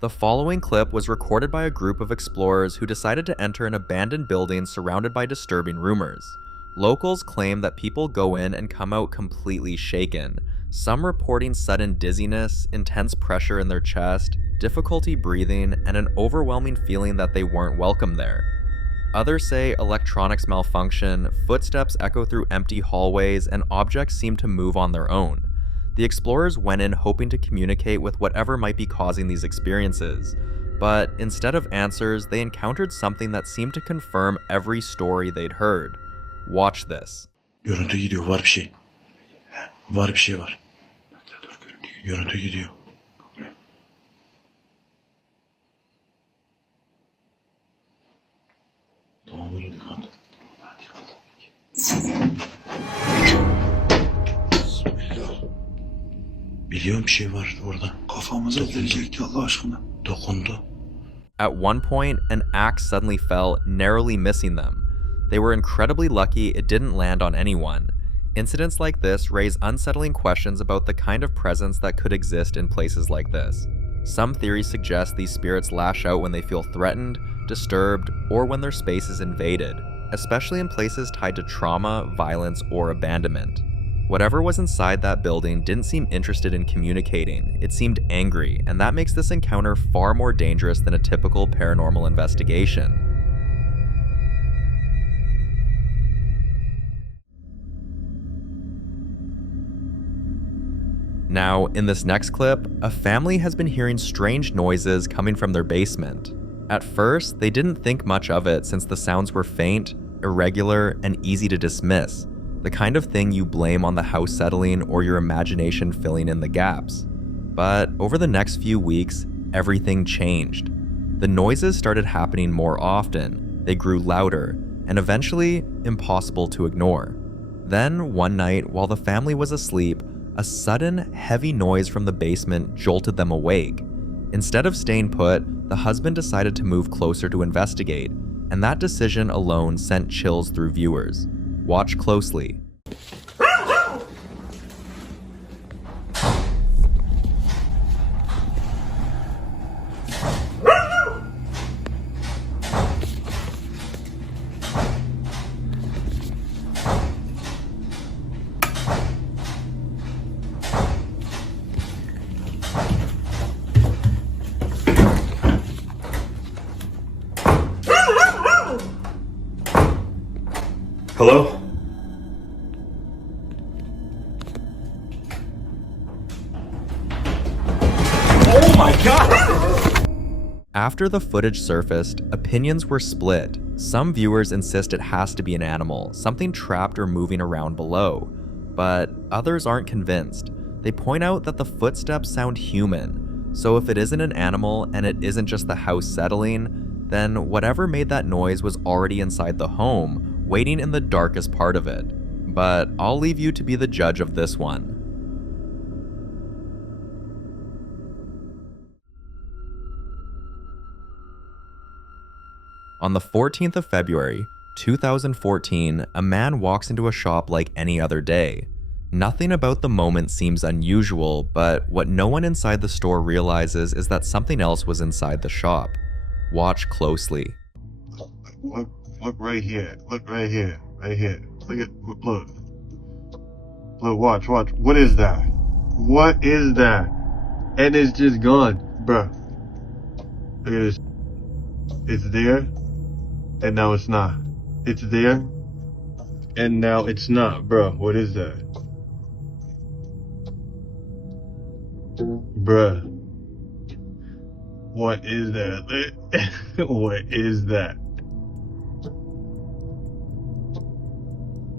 The following clip was recorded by a group of explorers who decided to enter an abandoned building surrounded by disturbing rumors. Locals claim that people go in and come out completely shaken, some reporting sudden dizziness, intense pressure in their chest, difficulty breathing, and an overwhelming feeling that they weren't welcome there. Others say electronics malfunction, footsteps echo through empty hallways, and objects seem to move on their own. The explorers went in hoping to communicate with whatever might be causing these experiences, but instead of answers, they encountered something that seemed to confirm every story they'd heard. Watch this. Görüntü gidiyor, var bir şey. Var bir şey var. Görüntü gidiyor. Tamam, böyle dikkat. Biliyorum bir şey var orada. Kafamıza gelecekti Allah aşkına. Dokundu. At one point, an axe suddenly fell, narrowly missing them. They were incredibly lucky it didn't land on anyone. Incidents like this raise unsettling questions about the kind of presence that could exist in places like this. Some theories suggest these spirits lash out when they feel threatened, disturbed, or when their space is invaded, especially in places tied to trauma, violence, or abandonment. Whatever was inside that building didn't seem interested in communicating, it seemed angry, and that makes this encounter far more dangerous than a typical paranormal investigation. Now, in this next clip, a family has been hearing strange noises coming from their basement. At first, they didn't think much of it since the sounds were faint, irregular, and easy to dismiss, the kind of thing you blame on the house settling or your imagination filling in the gaps. But over the next few weeks, everything changed. The noises started happening more often, they grew louder, and eventually impossible to ignore. Then, one night, while the family was asleep, a sudden, heavy noise from the basement jolted them awake. Instead of staying put, the husband decided to move closer to investigate, and that decision alone sent chills through viewers. Watch closely. Hello? Oh my God! After the footage surfaced, opinions were split. Some viewers insist it has to be an animal, something trapped or moving around below. But others aren't convinced. They point out that the footsteps sound human. So if it isn't an animal and it isn't just the house settling, then whatever made that noise was already inside the home, waiting in the darkest part of it. But I'll leave you to be the judge of this one. On the 14th of February, 2014, a man walks into a shop like any other day. Nothing about the moment seems unusual, but what no one inside the store realizes is that something else was inside the shop. Watch closely. Look right here. Look right here. Right here. Look. Look, watch. What is that? What is that? And it's just gone, bruh. Look at this. It's there, and now it's not. It's there, and now it's not, bruh. What is that? Bruh. What is that? What is that?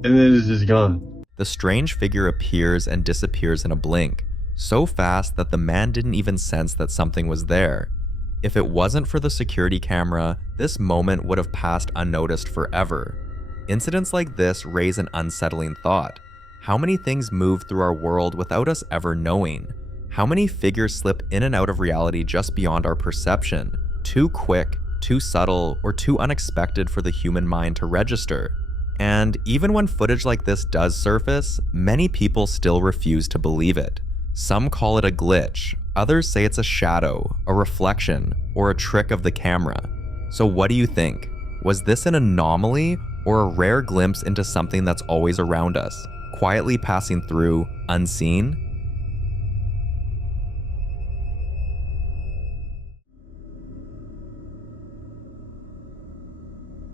And then it's just gone. The strange figure appears and disappears in a blink, so fast that the man didn't even sense that something was there. If it wasn't for the security camera, this moment would have passed unnoticed forever. Incidents like this raise an unsettling thought. How many things move through our world without us ever knowing? How many figures slip in and out of reality just beyond our perception? Too quick, too subtle, or too unexpected for the human mind to register? And even when footage like this does surface, many people still refuse to believe it. Some call it a glitch, Others say it's a shadow, a reflection, or a trick of the camera. So what do you think? Was this an anomaly or a rare glimpse into something that's always around us, quietly passing through, unseen?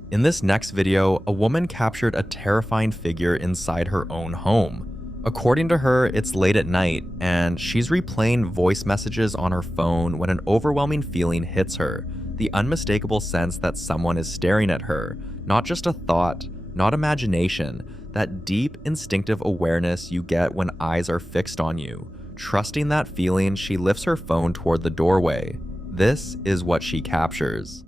In this next video, a woman captured a terrifying figure inside her own home. According to her, it's late at night, and she's replaying voice messages on her phone when an overwhelming feeling hits her, the unmistakable sense that someone is staring at her, not just a thought, not imagination, that deep instinctive awareness you get when eyes are fixed on you. Trusting that feeling, she lifts her phone toward the doorway. This is what she captures.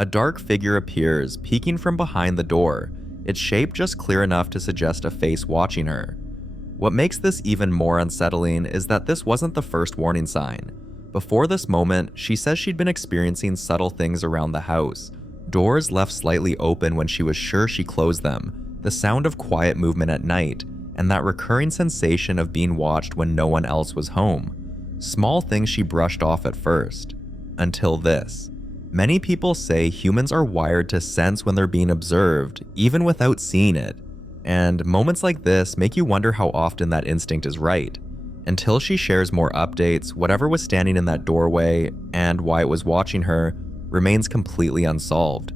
A dark figure appears, peeking from behind the door, its shape just clear enough to suggest a face watching her. What makes this even more unsettling is that this wasn't the first warning sign. Before this moment, she says she'd been experiencing subtle things around the house. Doors left slightly open when she was sure she closed them, the sound of quiet movement at night, and that recurring sensation of being watched when no one else was home. Small things she brushed off at first. Until this. Many people say humans are wired to sense when they're being observed, even without seeing it. And moments like this make you wonder how often that instinct is right. Until she shares more updates, whatever was standing in that doorway and why it was watching her remains completely unsolved.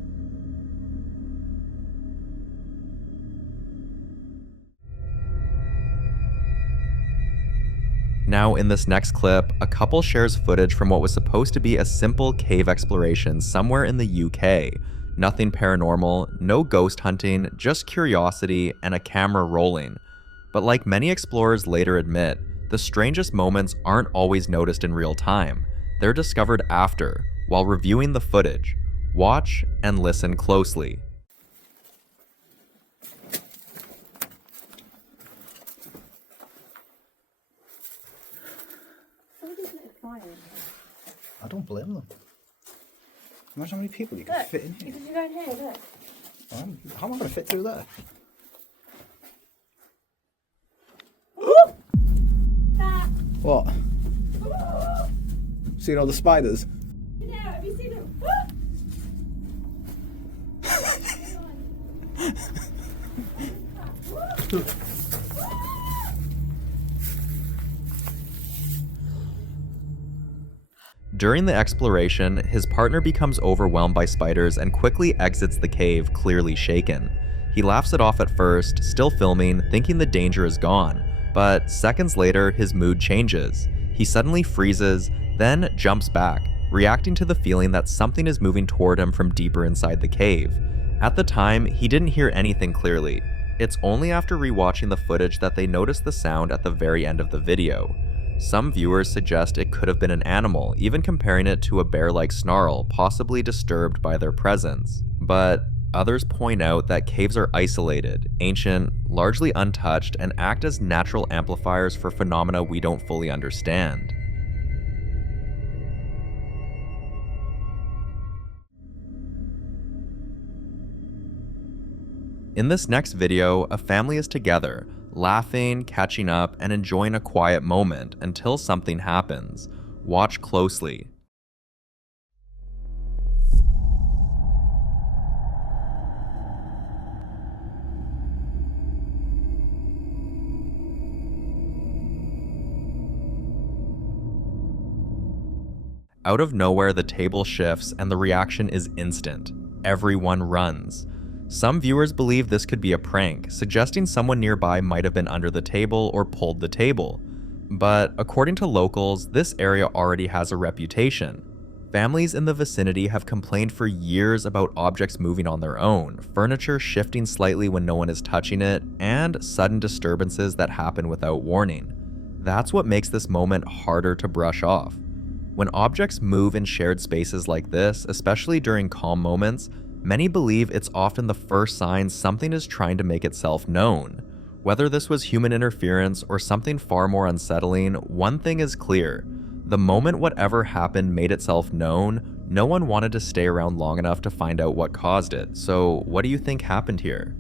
Now, in this next clip, a couple shares footage from what was supposed to be a simple cave exploration somewhere in the UK. Nothing paranormal, no ghost hunting, just curiosity and a camera rolling. But like many explorers later admit, the strangest moments aren't always noticed in real time. They're discovered after, while reviewing the footage. Watch and listen closely. I don't blame them. Imagine how many people you can fit in here. Because you go in here, look. How am I going to fit through there? What? Seen all the spiders? Yeah, have you seen them? During the exploration, his partner becomes overwhelmed by spiders and quickly exits the cave, clearly shaken. He laughs it off at first, still filming, thinking the danger is gone, but seconds later, his mood changes. He suddenly freezes, then jumps back, reacting to the feeling that something is moving toward him from deeper inside the cave. At the time, he didn't hear anything clearly. It's only after rewatching the footage that they notice the sound at the very end of the video. Some viewers suggest it could have been an animal, even comparing it to a bear-like snarl, possibly disturbed by their presence. But others point out that caves are isolated, ancient, largely untouched, and act as natural amplifiers for phenomena we don't fully understand. In this next video, a family is together, laughing, catching up, and enjoying a quiet moment until something happens. Watch closely. Out of nowhere, the table shifts and the reaction is instant. Everyone runs. Some viewers believe this could be a prank, suggesting someone nearby might have been under the table or pulled the table. But according to locals, this area already has a reputation. Families in the vicinity have complained for years about objects moving on their own, furniture shifting slightly when no one is touching it, and sudden disturbances that happen without warning. That's what makes this moment harder to brush off. When objects move in shared spaces like this, especially during calm moments, many believe it's often the first sign something is trying to make itself known. Whether this was human interference or something far more unsettling, one thing is clear. The moment whatever happened made itself known, no one wanted to stay around long enough to find out what caused it. So what do you think happened here?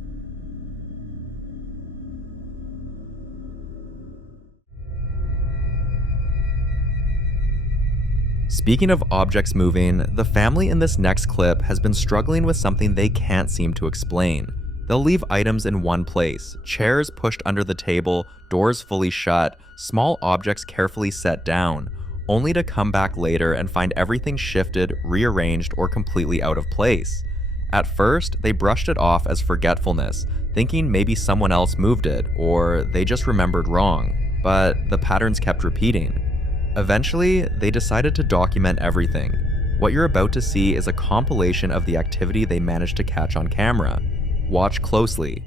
Speaking of objects moving, the family in this next clip has been struggling with something they can't seem to explain. They'll leave items in one place, chairs pushed under the table, doors fully shut, small objects carefully set down, only to come back later and find everything shifted, rearranged, or completely out of place. At first, they brushed it off as forgetfulness, thinking maybe someone else moved it, or they just remembered wrong, but the patterns kept repeating. Eventually, they decided to document everything. What you're about to see is a compilation of the activity they managed to catch on camera. Watch closely.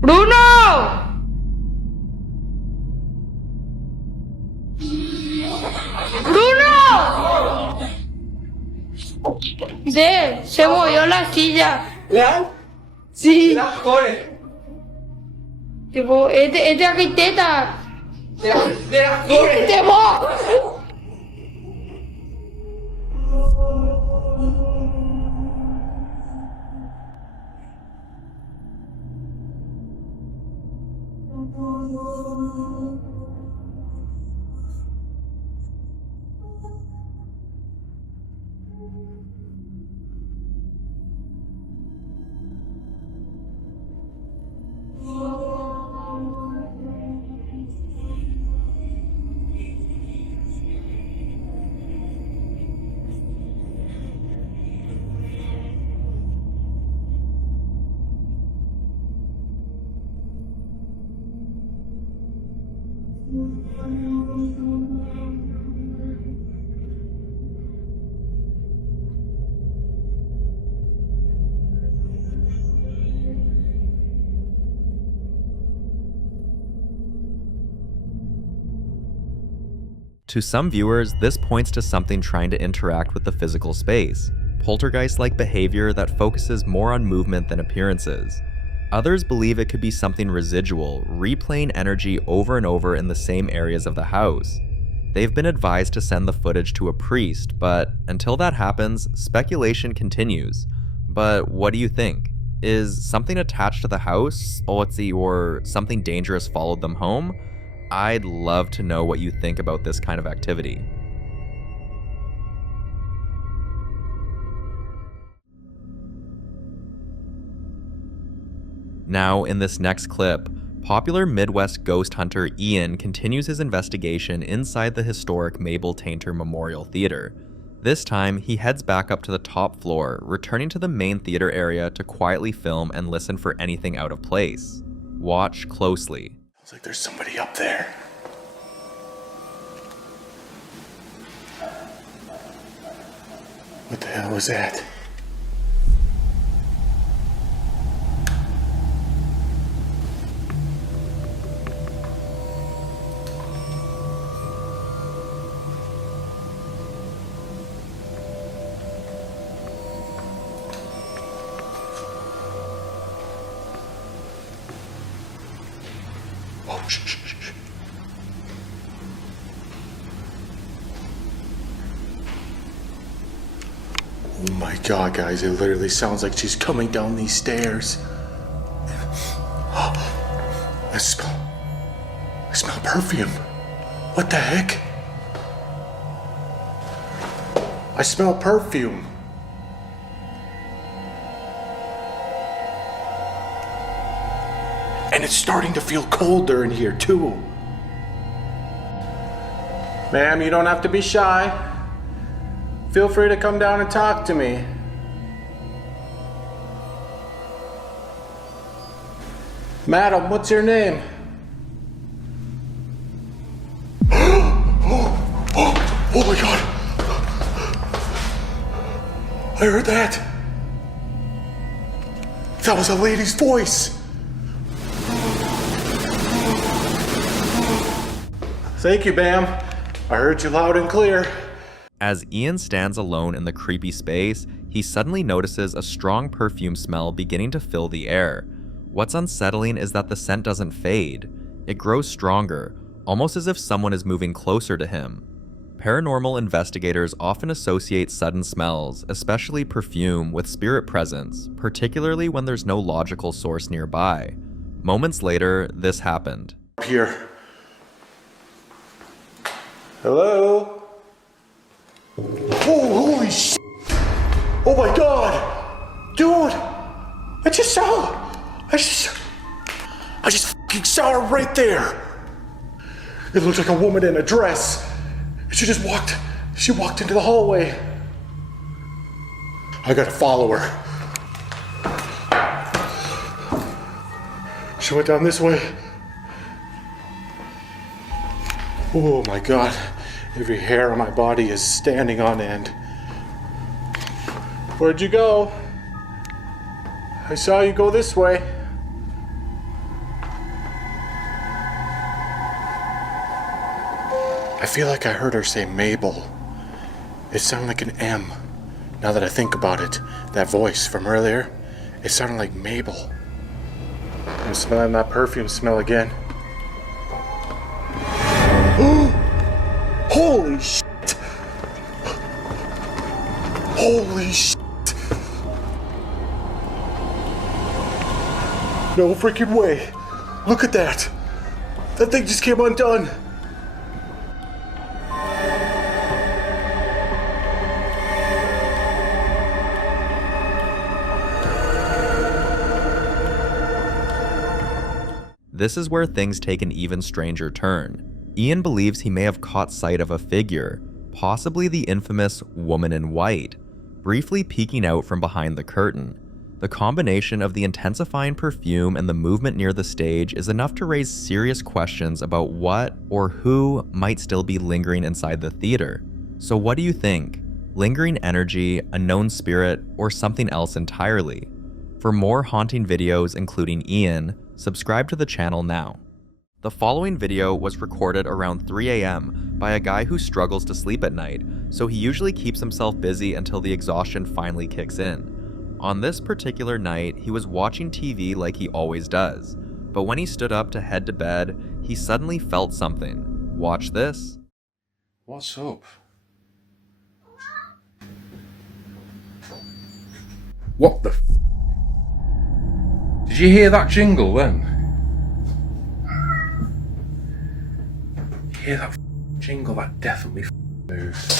¡Bruno! ¡Bruno! Se movió la silla. ¿Real? Sí. Corre. Tipo, es de arquitecta. Corre. ¡Te voy! To some viewers, this points to something trying to interact with the physical space, poltergeist-like behavior that focuses more on movement than appearances. Others believe it could be something residual, replaying energy over and over in the same areas of the house. They've been advised to send the footage to a priest, but until that happens, speculation continues. But what do you think? Is something attached to the house, or something dangerous followed them home? I'd love to know what you think about this kind of activity. Now, in this next clip, popular Midwest ghost hunter Ian continues his investigation inside the historic Mabel Tainter Memorial Theater. This time, he heads back up to the top floor, returning to the main theater area to quietly film and listen for anything out of place. Watch closely. It's like there's somebody up there. What the hell was that? Oh, shh, shh, shh, shh. Oh my god, guys, it literally sounds like she's coming down these stairs. I smell perfume. What the heck? I smell perfume. And it's starting to feel colder in here, too. Ma'am, you don't have to be shy. Feel free to come down and talk to me. Madam, what's your name? Oh my God. I heard that. That was a lady's voice. Thank you, Bam. I heard you loud and clear. As Ian stands alone in the creepy space, he suddenly notices a strong perfume smell beginning to fill the air. What's unsettling is that the scent doesn't fade. It grows stronger, almost as if someone is moving closer to him. Paranormal investigators often associate sudden smells, especially perfume, with spirit presence, particularly when there's no logical source nearby. Moments later, this happened. Here. Hello? Oh, holy shit! Oh my God! Dude! I just fucking saw her right there! It looked like a woman in a dress. She walked into the hallway. I gotta follow her. She went down this way. Oh my God, every hair on my body is standing on end. Where'd you go? I saw you go this way. I feel like I heard her say Mabel. It sounded like an M. Now that I think about it, that voice from earlier, it sounded like Mabel. I'm smelling that perfume smell again. Holy shit! Holy shit! No freaking way! Look at that! That thing just came undone! This is where things take an even stranger turn. Ian believes he may have caught sight of a figure, possibly the infamous woman in white, briefly peeking out from behind the curtain. The combination of the intensifying perfume and the movement near the stage is enough to raise serious questions about what or who might still be lingering inside the theater. So what do you think? Lingering energy, a known spirit, or something else entirely? For more haunting videos including Ian, subscribe to the channel now. The following video was recorded around 3 a.m. by a guy who struggles to sleep at night, so he usually keeps himself busy until the exhaustion finally kicks in. On this particular night, he was watching TV like he always does, but when he stood up to head to bed, he suddenly felt something. Watch this. What's up? What the f? Did you hear that jingle then? You hear that jingle? That definitely moved.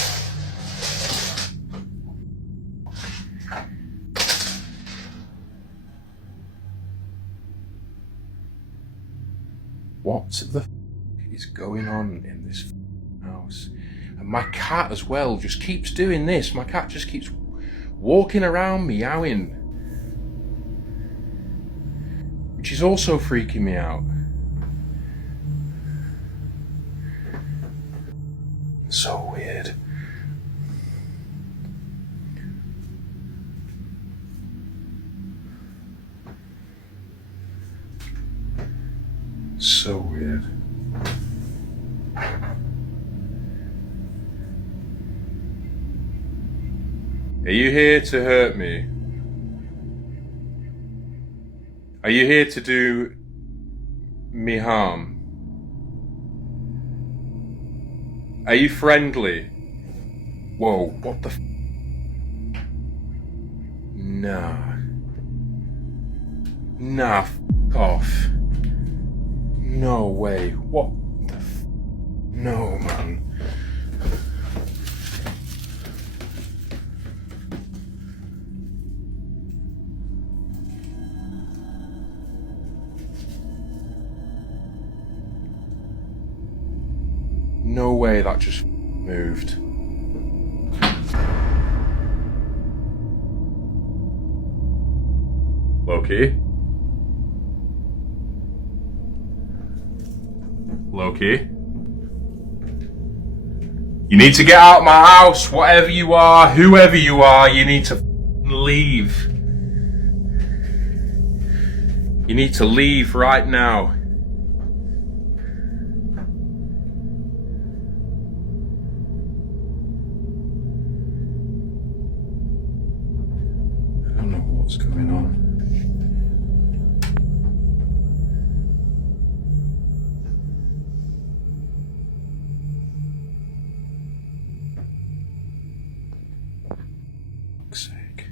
What the f is going on in this house? And my cat as well just keeps doing this. My cat just keeps walking around meowing, which is also freaking me out. So weird. So weird. Are you here to hurt me? Are you here to do me harm? Are you friendly? Whoa, what the f? Nah. Nah, f off. No way. What the f? No, man. no way that just moved. Loki? Loki? You need to get out of my house, whatever you are, whoever you are, you need to leave. You need to leave right now. I don't know what's going on. For fuck's sake.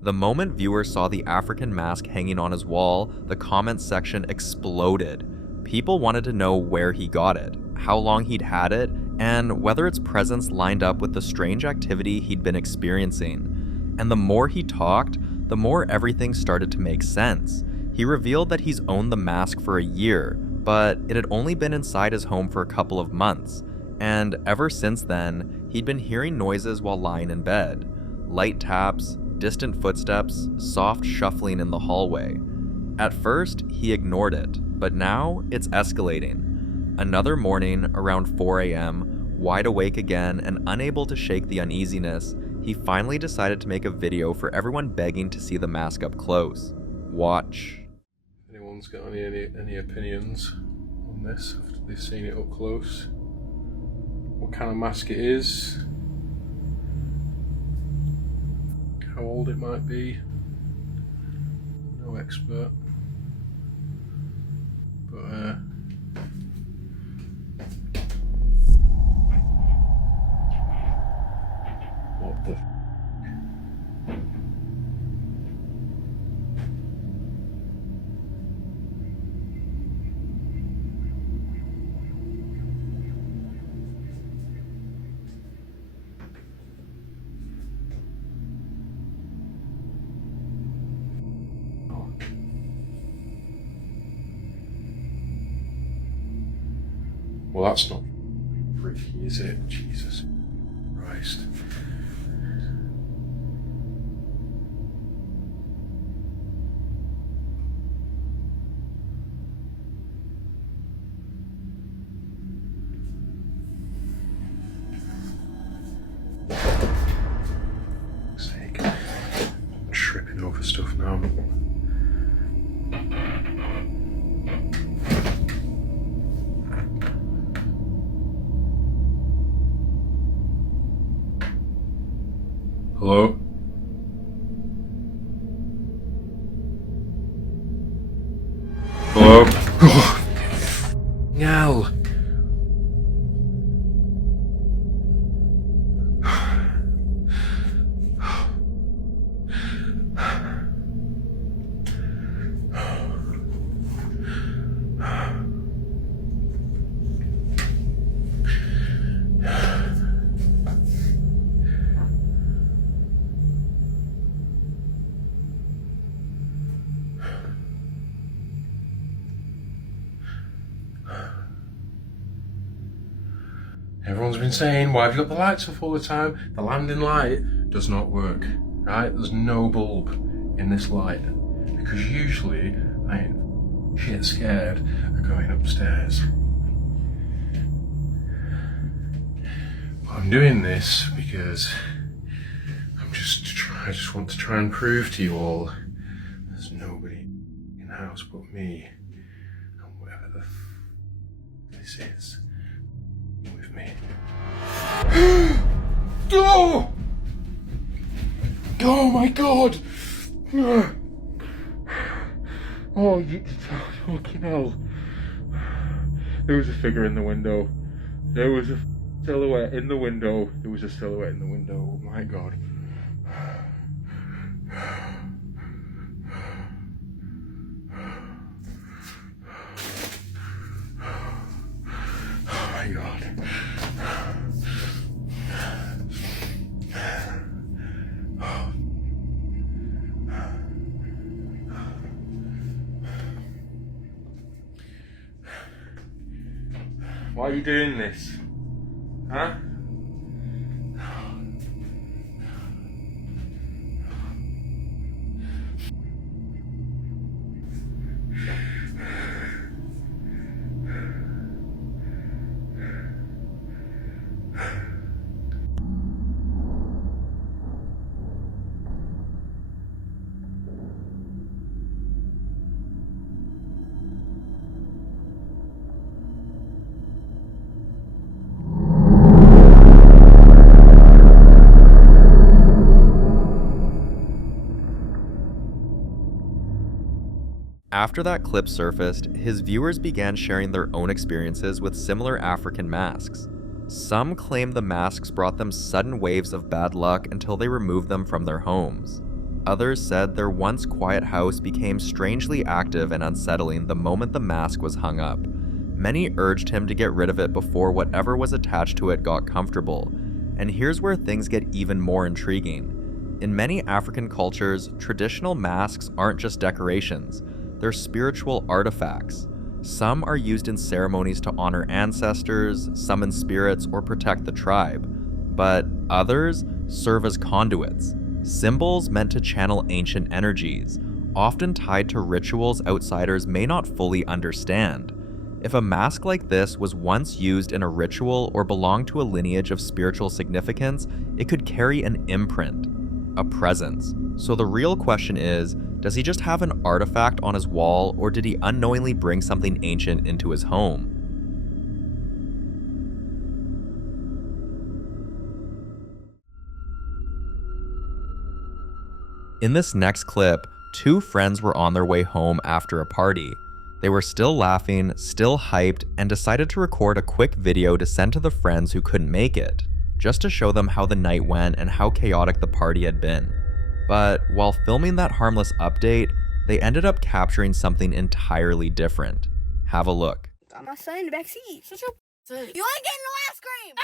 The moment viewers saw the African mask hanging on his wall, the comments section exploded. People wanted to know where he got it, how long he'd had it, and whether its presence lined up with the strange activity he'd been experiencing. And the more he talked, the more everything started to make sense. He revealed that he's owned the mask for a year, but it had only been inside his home for a couple of months. And ever since then, he'd been hearing noises while lying in bed. Light taps, distant footsteps, soft shuffling in the hallway. At first, he ignored it, but now it's escalating. Another morning, around 4 a.m., wide awake again and unable to shake the uneasiness, he finally decided to make a video for everyone begging to see the mask up close. Watch. Anyone's got any opinions on this after they've seen it up close? What kind of mask it is? How old it might be? No expert. But what the Well, that's not freaky, is it? Jesus Christ. For fuck's sake. I'm tripping over stuff now. Hello? Hello? No. Everyone's been saying, why have you got the lights off all the time? The landing light does not work, right? There's no bulb in this light. Because usually I ain't shit scared of going upstairs. But I'm doing this because I just want to try and prove to you all there's nobody in the house but me and whatever the this is with me. Oh! Oh my god! Oh, fucking hell. There was a figure in the window. There was a silhouette in the window. There was a silhouette in the window. Oh my god. Oh my god. Why are you doing this? Huh? After that clip surfaced, his viewers began sharing their own experiences with similar African masks. Some claimed the masks brought them sudden waves of bad luck until they removed them from their homes. Others said their once quiet house became strangely active and unsettling the moment the mask was hung up. Many urged him to get rid of it before whatever was attached to it got comfortable. And here's where things get even more intriguing. In many African cultures, traditional masks aren't just decorations. They're spiritual artifacts. Some are used in ceremonies to honor ancestors, summon spirits, or protect the tribe. But others serve as conduits, symbols meant to channel ancient energies, often tied to rituals outsiders may not fully understand. If a mask like this was once used in a ritual or belonged to a lineage of spiritual significance, it could carry an imprint, a presence. So the real question is, does he just have an artifact on his wall, or did he unknowingly bring something ancient into his home? In this next clip, two friends were on their way home after a party. They were still laughing, still hyped, and decided to record a quick video to send to the friends who couldn't make it, just to show them how the night went and how chaotic the party had been. But while filming that harmless update, they ended up capturing something entirely different. Have a look. Got my son in the back seat. Shut your You ain't getting no ice cream.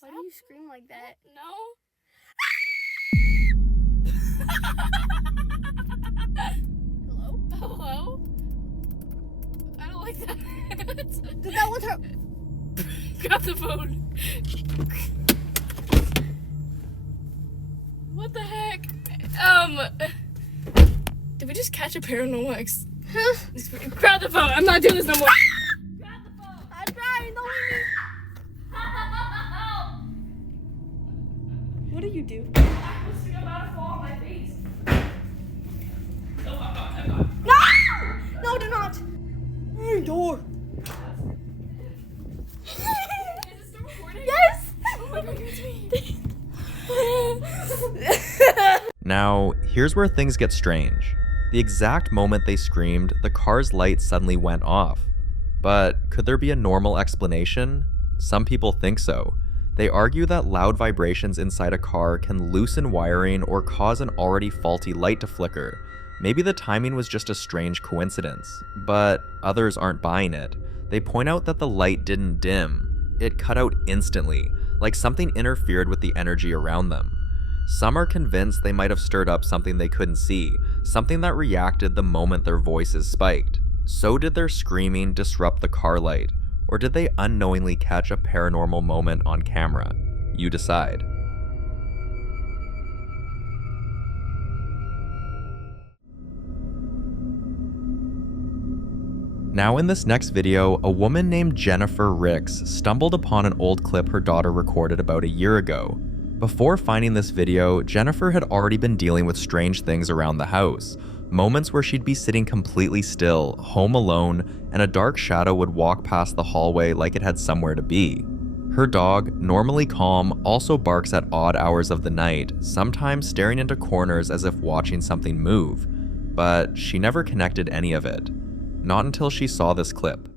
Why do you scream like that? No. Hello? Hello? I don't like that. Did that with her? Grab the phone. What the heck? Did we just catch a paranormal Grab the phone. I'm not doing this no more. Grab the phone. I'm trying. Don't leave me. What do you do? I'm about to fall on my face. No, I'm not. No! No, do not. Hey, door. Is it still recording? Yes! Oh my god, it's me. Now, here's where things get strange. The exact moment they screamed, the car's light suddenly went off. But could there be a normal explanation? Some people think so. They argue that loud vibrations inside a car can loosen wiring or cause an already faulty light to flicker. Maybe the timing was just a strange coincidence, but others aren't buying it. They point out that the light didn't dim. It cut out instantly, like something interfered with the energy around them. Some are convinced they might have stirred up something they couldn't see, something that reacted the moment their voices spiked. So did their screaming disrupt the car light, or did they unknowingly catch a paranormal moment on camera? You decide. Now in this next video, a woman named Jennifer Ricks stumbled upon an old clip her daughter recorded about a year ago. Before finding this video, Jennifer had already been dealing with strange things around the house. Moments where she'd be sitting completely still, home alone, and a dark shadow would walk past the hallway like it had somewhere to be. Her dog, normally calm, also barks at odd hours of the night, sometimes staring into corners as if watching something move. But she never connected any of it. Not until she saw this clip.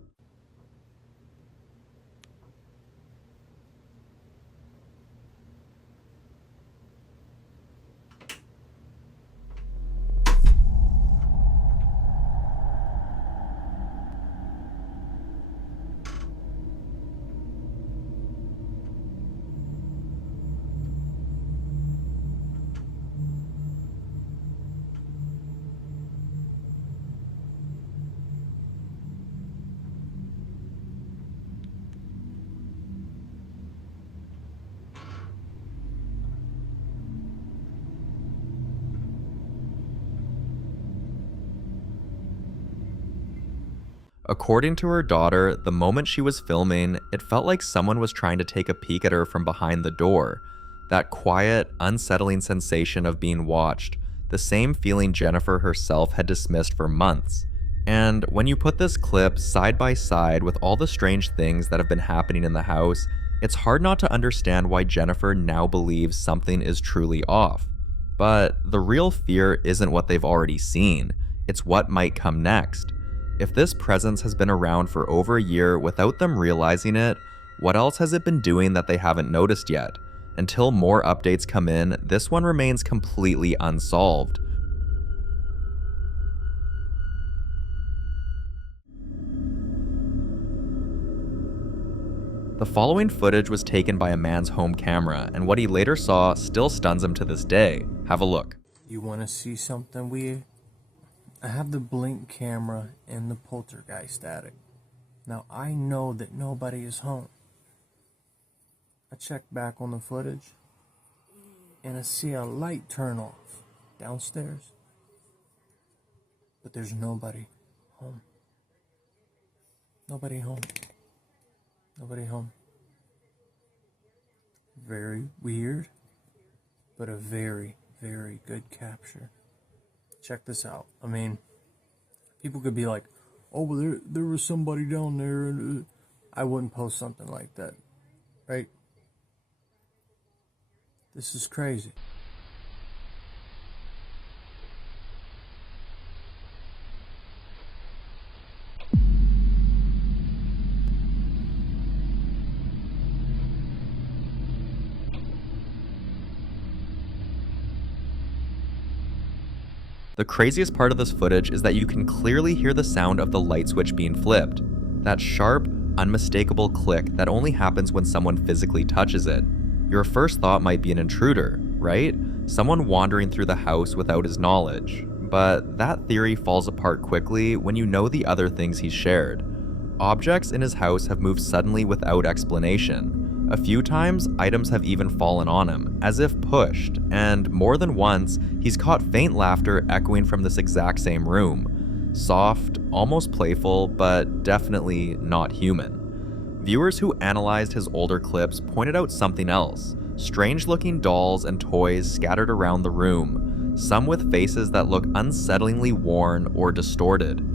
According to her daughter, the moment she was filming, it felt like someone was trying to take a peek at her from behind the door. That quiet, unsettling sensation of being watched, the same feeling Jennifer herself had dismissed for months. And when you put this clip side by side with all the strange things that have been happening in the house, it's hard not to understand why Jennifer now believes something is truly off. But the real fear isn't what they've already seen, it's what might come next. If this presence has been around for over a year without them realizing it, what else has it been doing that they haven't noticed yet? Until more updates come in, this one remains completely unsolved. The following footage was taken by a man's home camera, and what he later saw still stuns him to this day. Have a look. You want to see something weird? I have the blink camera and the poltergeist static. Now I know that nobody is home. I check back on the footage and I see a light turn off downstairs. But there's nobody home. Nobody home. Nobody home. Very weird, but a very, very good capture. Check this out. I mean, people could be like, oh, well, there was somebody down there, and I wouldn't post something like that, right? This is crazy. The craziest part of this footage is that you can clearly hear the sound of the light switch being flipped. That sharp, unmistakable click that only happens when someone physically touches it. Your first thought might be an intruder, right? Someone wandering through the house without his knowledge. But that theory falls apart quickly when you know the other things he's shared. Objects in his house have moved suddenly without explanation. A few times, items have even fallen on him, as if pushed, and more than once, he's caught faint laughter echoing from this exact same room. Soft, almost playful, but definitely not human. Viewers who analyzed his older clips pointed out something else. Strange-looking dolls and toys scattered around the room, some with faces that look unsettlingly worn or distorted.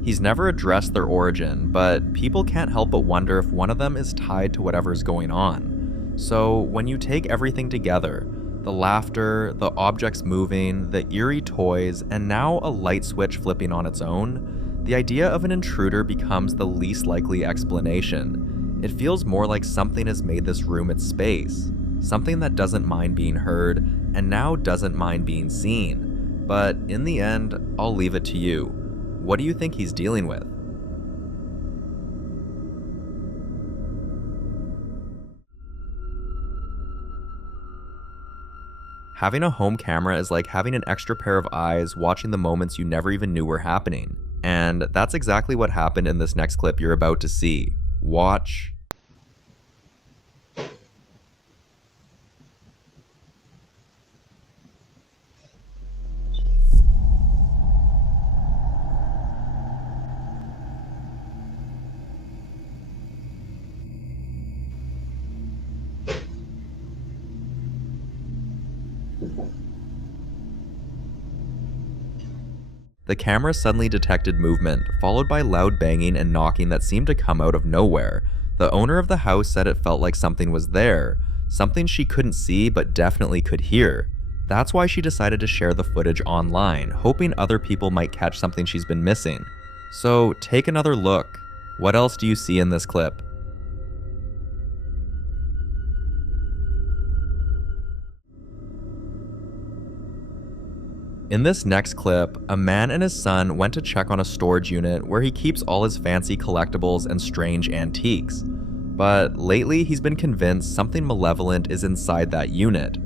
He's never addressed their origin, but people can't help but wonder if one of them is tied to whatever's going on. So when you take everything together, the laughter, the objects moving, the eerie toys, and now a light switch flipping on its own, the idea of an intruder becomes the least likely explanation. It feels more like something has made this room its space, something that doesn't mind being heard, and now doesn't mind being seen. But in the end, I'll leave it to you. What do you think he's dealing with? Having a home camera is like having an extra pair of eyes watching the moments you never even knew were happening. And that's exactly what happened in this next clip you're about to see. Watch. The camera suddenly detected movement, followed by loud banging and knocking that seemed to come out of nowhere. The owner of the house said it felt like something was there, something she couldn't see but definitely could hear. That's why she decided to share the footage online, hoping other people might catch something she's been missing. So take another look. What else do you see in this clip? In this next clip, a man and his son went to check on a storage unit where he keeps all his fancy collectibles and strange antiques. But lately he's been convinced something malevolent is inside that unit.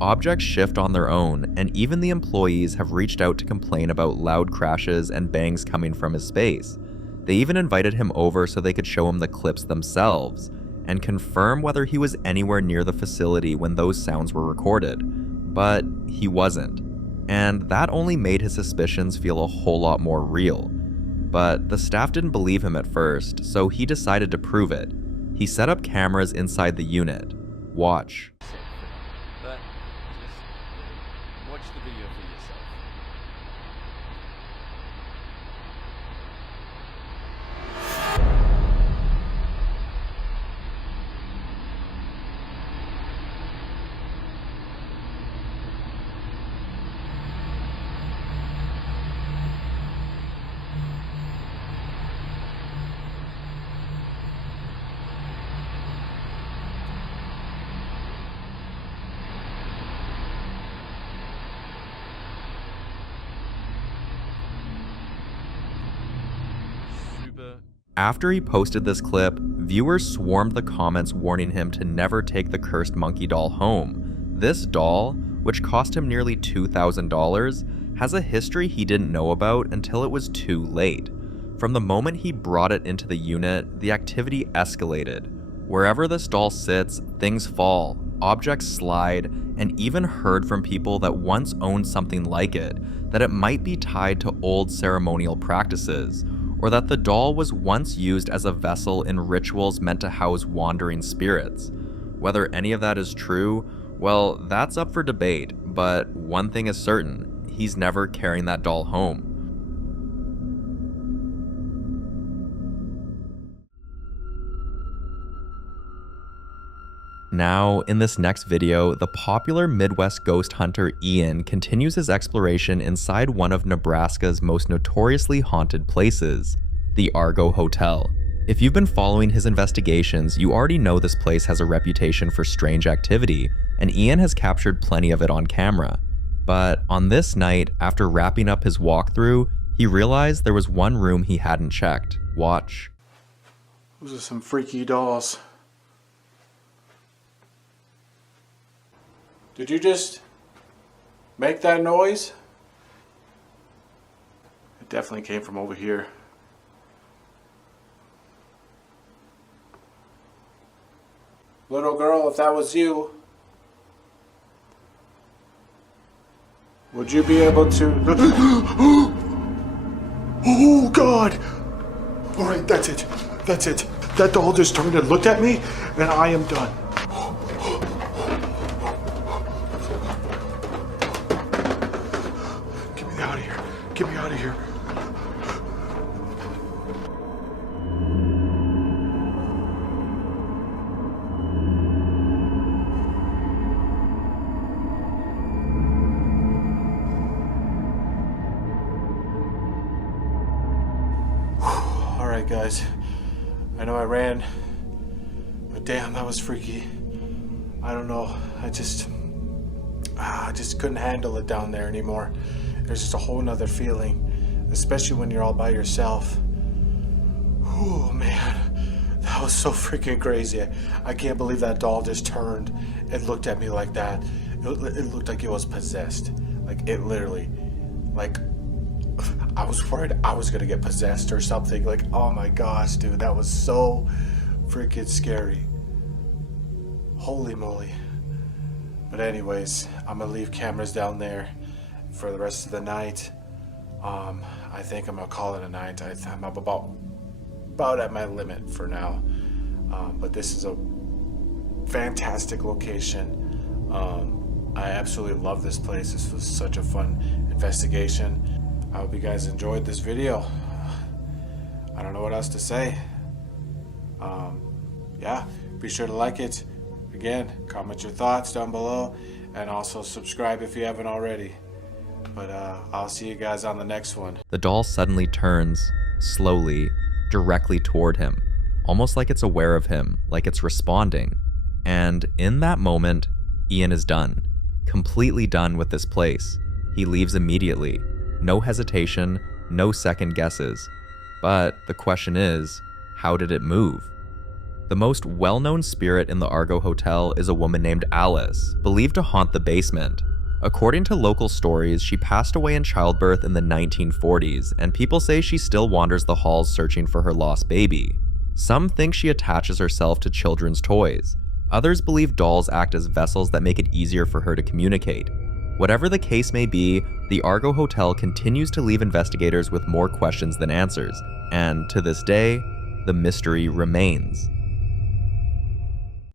Objects shift on their own, and even the employees have reached out to complain about loud crashes and bangs coming from his space. They even invited him over so they could show him the clips themselves, and confirm whether he was anywhere near the facility when those sounds were recorded. But he wasn't. And that only made his suspicions feel a whole lot more real. But the staff didn't believe him at first, so he decided to prove it. He set up cameras inside the unit. Watch. But just watch the video for yourself. After he posted this clip, viewers swarmed the comments warning him to never take the cursed monkey doll home. This doll, which cost him nearly $2,000, has a history he didn't know about until it was too late. From the moment he brought it into the unit, the activity escalated. Wherever this doll sits, things fall, objects slide, and even heard from people that once owned something like it, that it might be tied to old ceremonial practices, or that the doll was once used as a vessel in rituals meant to house wandering spirits. Whether any of that is true, well, that's up for debate, but one thing is certain, he's never carrying that doll home. Now, in this next video, the popular Midwest ghost hunter Ian continues his exploration inside one of Nebraska's most notoriously haunted places, the Argo Hotel. If you've been following his investigations, you already know this place has a reputation for strange activity, and Ian has captured plenty of it on camera. But on this night, after wrapping up his walkthrough, he realized there was one room he hadn't checked. Watch. Those are some freaky dolls. Did you just make that noise? It definitely came from over here. Little girl, if that was you, would you be able to... Oh God! Alright, that's it. That's it. That doll just turned and looked at me, and I am done. Get me out of here. Alright guys, I know I ran, but damn, that was freaky. I don't know, I just couldn't handle it down there anymore. There's just a whole nother feeling, especially when you're all by yourself. Oh man, that was so freaking crazy. I can't believe that doll just turned and looked at me like that. It looked like it was possessed. Like it literally, like I was worried I was gonna get possessed or something. Like, oh my gosh, dude, that was so freaking scary. Holy moly. But anyways, I'm gonna leave cameras down there for the rest of the night. I think I'm gonna call it a night. I'm about at my limit for now. But this is a fantastic location. I absolutely love this place. This was such a fun investigation. I hope you guys enjoyed this video. I don't know what else to say. Yeah, be sure to like it. Again, comment your thoughts down below, and also subscribe if you haven't already. But I'll see you guys on the next one. The doll suddenly turns, slowly, directly toward him, almost like it's aware of him, like it's responding. And in that moment, Ian is done. Completely done with this place. He leaves immediately. No hesitation, no second guesses. But the question is, how did it move? The most well-known spirit in the Argo Hotel is a woman named Alice, believed to haunt the basement. According to local stories, she passed away in childbirth in the 1940s, and people say she still wanders the halls searching for her lost baby. Some think she attaches herself to children's toys. Others believe dolls act as vessels that make it easier for her to communicate. Whatever the case may be, the Argo Hotel continues to leave investigators with more questions than answers, and to this day, the mystery remains.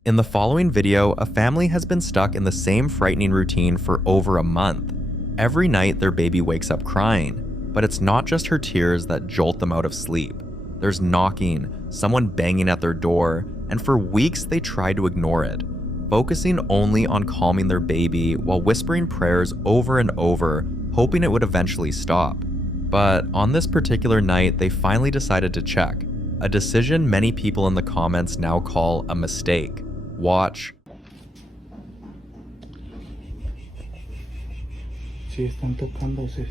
In the following video, a family has been stuck in the same frightening routine for over a month. Every night, their baby wakes up crying, but it's not just her tears that jolt them out of sleep. There's knocking, someone banging at their door, and for weeks they try to ignore it, focusing only on calming their baby while whispering prayers over and over, hoping it would eventually stop. But on this particular night, they finally decided to check, a decision many people in the comments now call a mistake. Watch. Sí, están tocándose.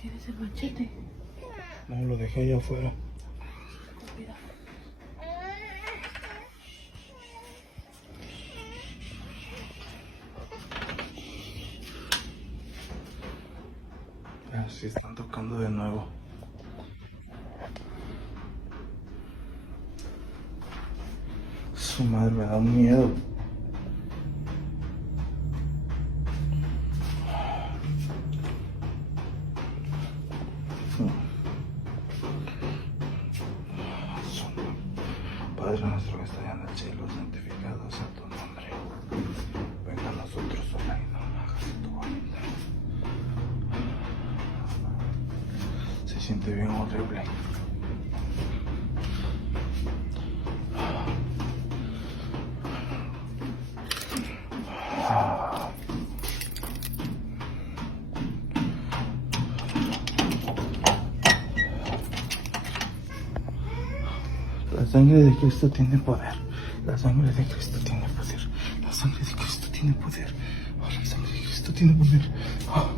¿Tienes el machete? No, lo dejé allá afuera. Ah, sí, están tocando de nuevo. Su madre, me da un miedo. Padre nuestro que estás en el cielo, santificado sea tu nombre. Venga a nosotros tu reino, hágase tu voluntad. Se siente bien horrible. La sangre de Cristo tiene poder. La sangre de Cristo tiene poder. La sangre de Cristo tiene poder. Oh, la sangre de Cristo tiene poder. Oh.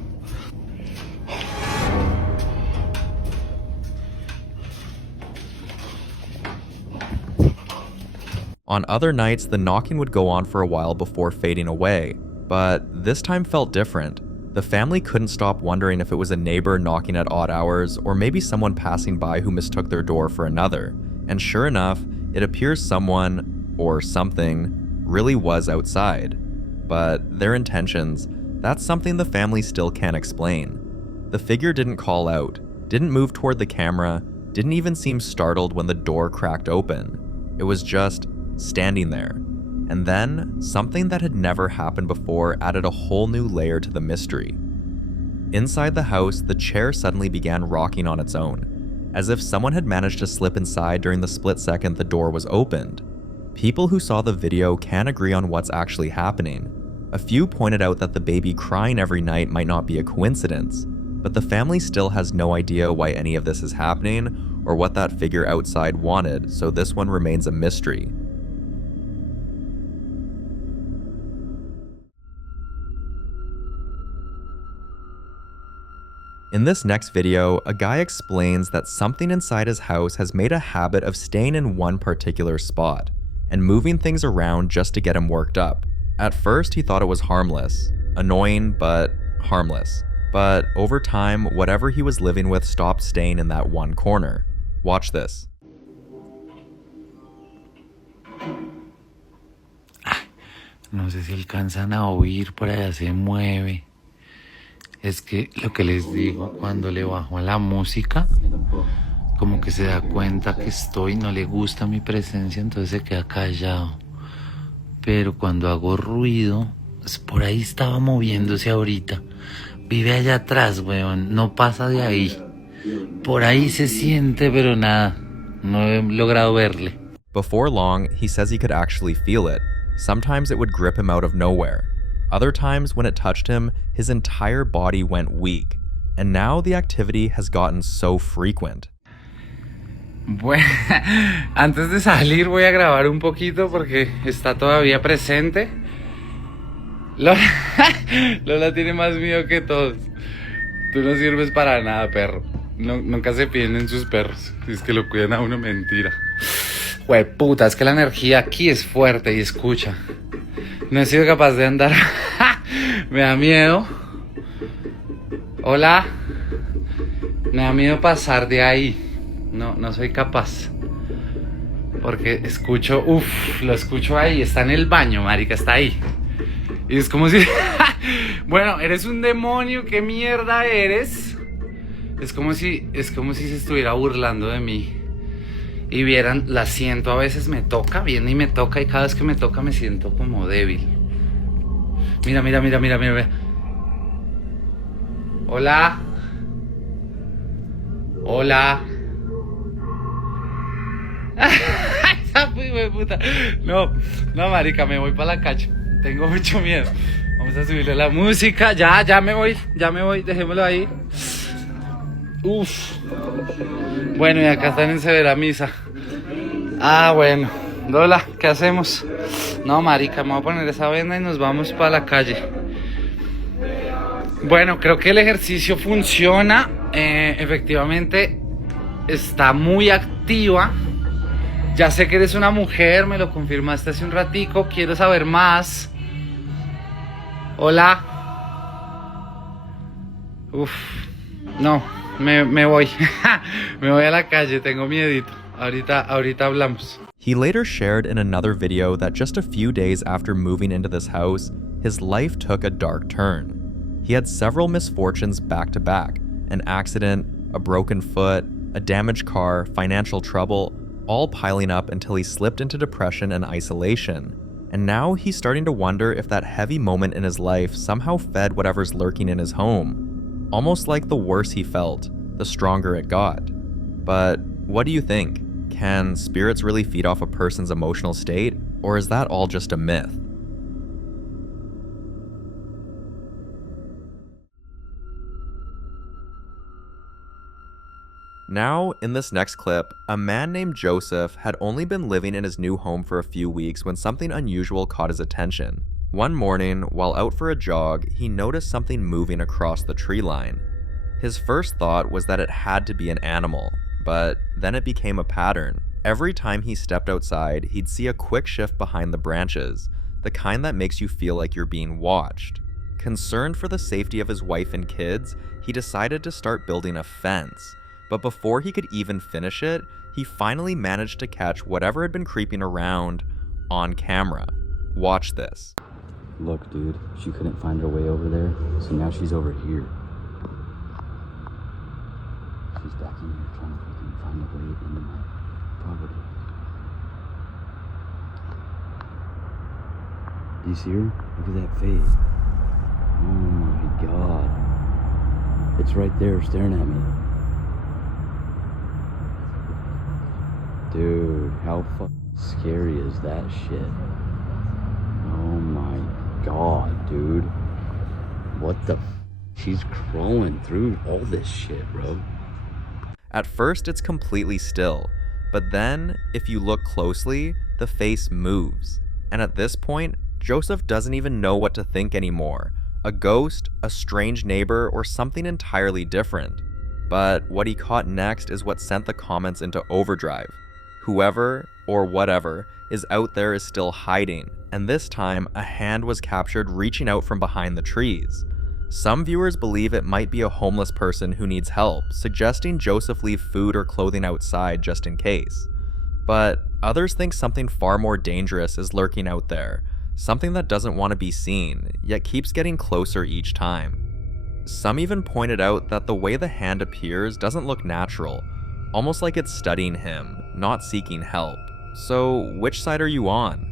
On other nights, the knocking would go on for a while before fading away, but this time felt different. The family couldn't stop wondering if it was a neighbor knocking at odd hours or maybe someone passing by who mistook their door for another. And sure enough, it appears someone, or something, really was outside. But their intentions, that's something the family still can't explain. The figure didn't call out, didn't move toward the camera, didn't even seem startled when the door cracked open. It was just standing there. And then, something that had never happened before added a whole new layer to the mystery. Inside the house, the chair suddenly began rocking on its own, as if someone had managed to slip inside during the split second the door was opened. People who saw the video can agree on what's actually happening. A few pointed out that the baby crying every night might not be a coincidence, but the family still has no idea why any of this is happening or what that figure outside wanted, so this one remains a mystery. In this next video, a guy explains that something inside his house has made a habit of staying in one particular spot and moving things around just to get him worked up. At first, he thought it was harmless. Annoying, but harmless. But over time, whatever he was living with stopped staying in that one corner. Watch this. No sé si alcanzan a oír, por allá se mueve. Es que lo que les digo, cuando le bajo a la música, como que se da cuenta que estoy, no le gusta mi presencia, entonces se queda callado. Pero cuando hago ruido, por ahí estaba moviéndose ahorita. Vive allá atrás, weón, no pasa de ahí. Por ahí se siente, pero nada, no he logrado verle. Before long, he says he could actually feel it. Sometimes it would grip him out of nowhere. Other times, when it touched him, his entire body went weak. And now the activity has gotten so frequent. Bueno, antes de salir voy a grabar un poquito porque está todavía presente. Lola tiene más miedo que todos. Tú no sirves para nada, perro. No, nunca se fíen en sus perros. Es que lo cuidan a uno, mentira. Puta, es que la energía aquí es fuerte y escucha. No he sido capaz de andar. Me da miedo. Hola. Me da miedo pasar de ahí. No soy capaz. Porque escucho, lo escucho ahí. Está en el baño, marica, está ahí. Y es como si... Bueno, eres un demonio, ¿qué mierda eres? Es como si se estuviera burlando de mí. Y vieran, la siento, a veces me toca, viene y me toca, y cada vez que me toca me siento como débil. Mira, mira, mira, mira, mira, mira. Hola. Hola. Esa puta. No, no, marica, me voy para la calle. Tengo mucho miedo. Vamos a subirle la música. Ya me voy, dejémoslo ahí. Uf. Bueno, y acá están en severa misa. Ah, bueno. Lola, ¿qué hacemos? No, marica, me voy a poner esa venda y nos vamos para la calle. Bueno, creo que el ejercicio funciona. Efectivamente, está muy activa. Ya sé que eres una mujer, me lo confirmaste hace un ratico. Quiero saber más. Hola. Uf. No, me voy. Me voy a la calle, tengo miedito. Ahorita hablamos. He later shared in another video that just a few days after moving into this house, his life took a dark turn. He had several misfortunes back to back: an accident, a broken foot, a damaged car, financial trouble, all piling up until he slipped into depression and isolation. And now he's starting to wonder if that heavy moment in his life somehow fed whatever's lurking in his home. Almost like the worse he felt, the stronger it got. But what do you think? Can spirits really feed off a person's emotional state, or is that all just a myth? Now, in this next clip, a man named Joseph had only been living in his new home for a few weeks when something unusual caught his attention. One morning, while out for a jog, he noticed something moving across the tree line. His first thought was that it had to be an animal, but then it became a pattern. Every time he stepped outside, he'd see a quick shift behind the branches, the kind that makes you feel like you're being watched. Concerned for the safety of his wife and kids, he decided to start building a fence. But before he could even finish it, he finally managed to catch whatever had been creeping around on camera. Watch this. Look, dude, she couldn't find her way over there, so now she's over here. She's back in here trying to freaking find a way into my property. Do you see her? Look at that face. Oh my god. It's right there staring at me. Dude, how scary is that shit? Oh my god, dude. What the She's crawling through all this shit, bro. At first, it's completely still, but then, if you look closely, the face moves. And at this point, Joseph doesn't even know what to think anymore. A ghost, a strange neighbor, or something entirely different. But what he caught next is what sent the comments into overdrive. Whoever, or whatever, is out there is still hiding, and this time, a hand was captured reaching out from behind the trees. Some viewers believe it might be a homeless person who needs help, suggesting Joseph leave food or clothing outside just in case. But others think something far more dangerous is lurking out there, something that doesn't want to be seen, yet keeps getting closer each time. Some even pointed out that the way the hand appears doesn't look natural, almost like it's studying him, not seeking help. So, which side are you on?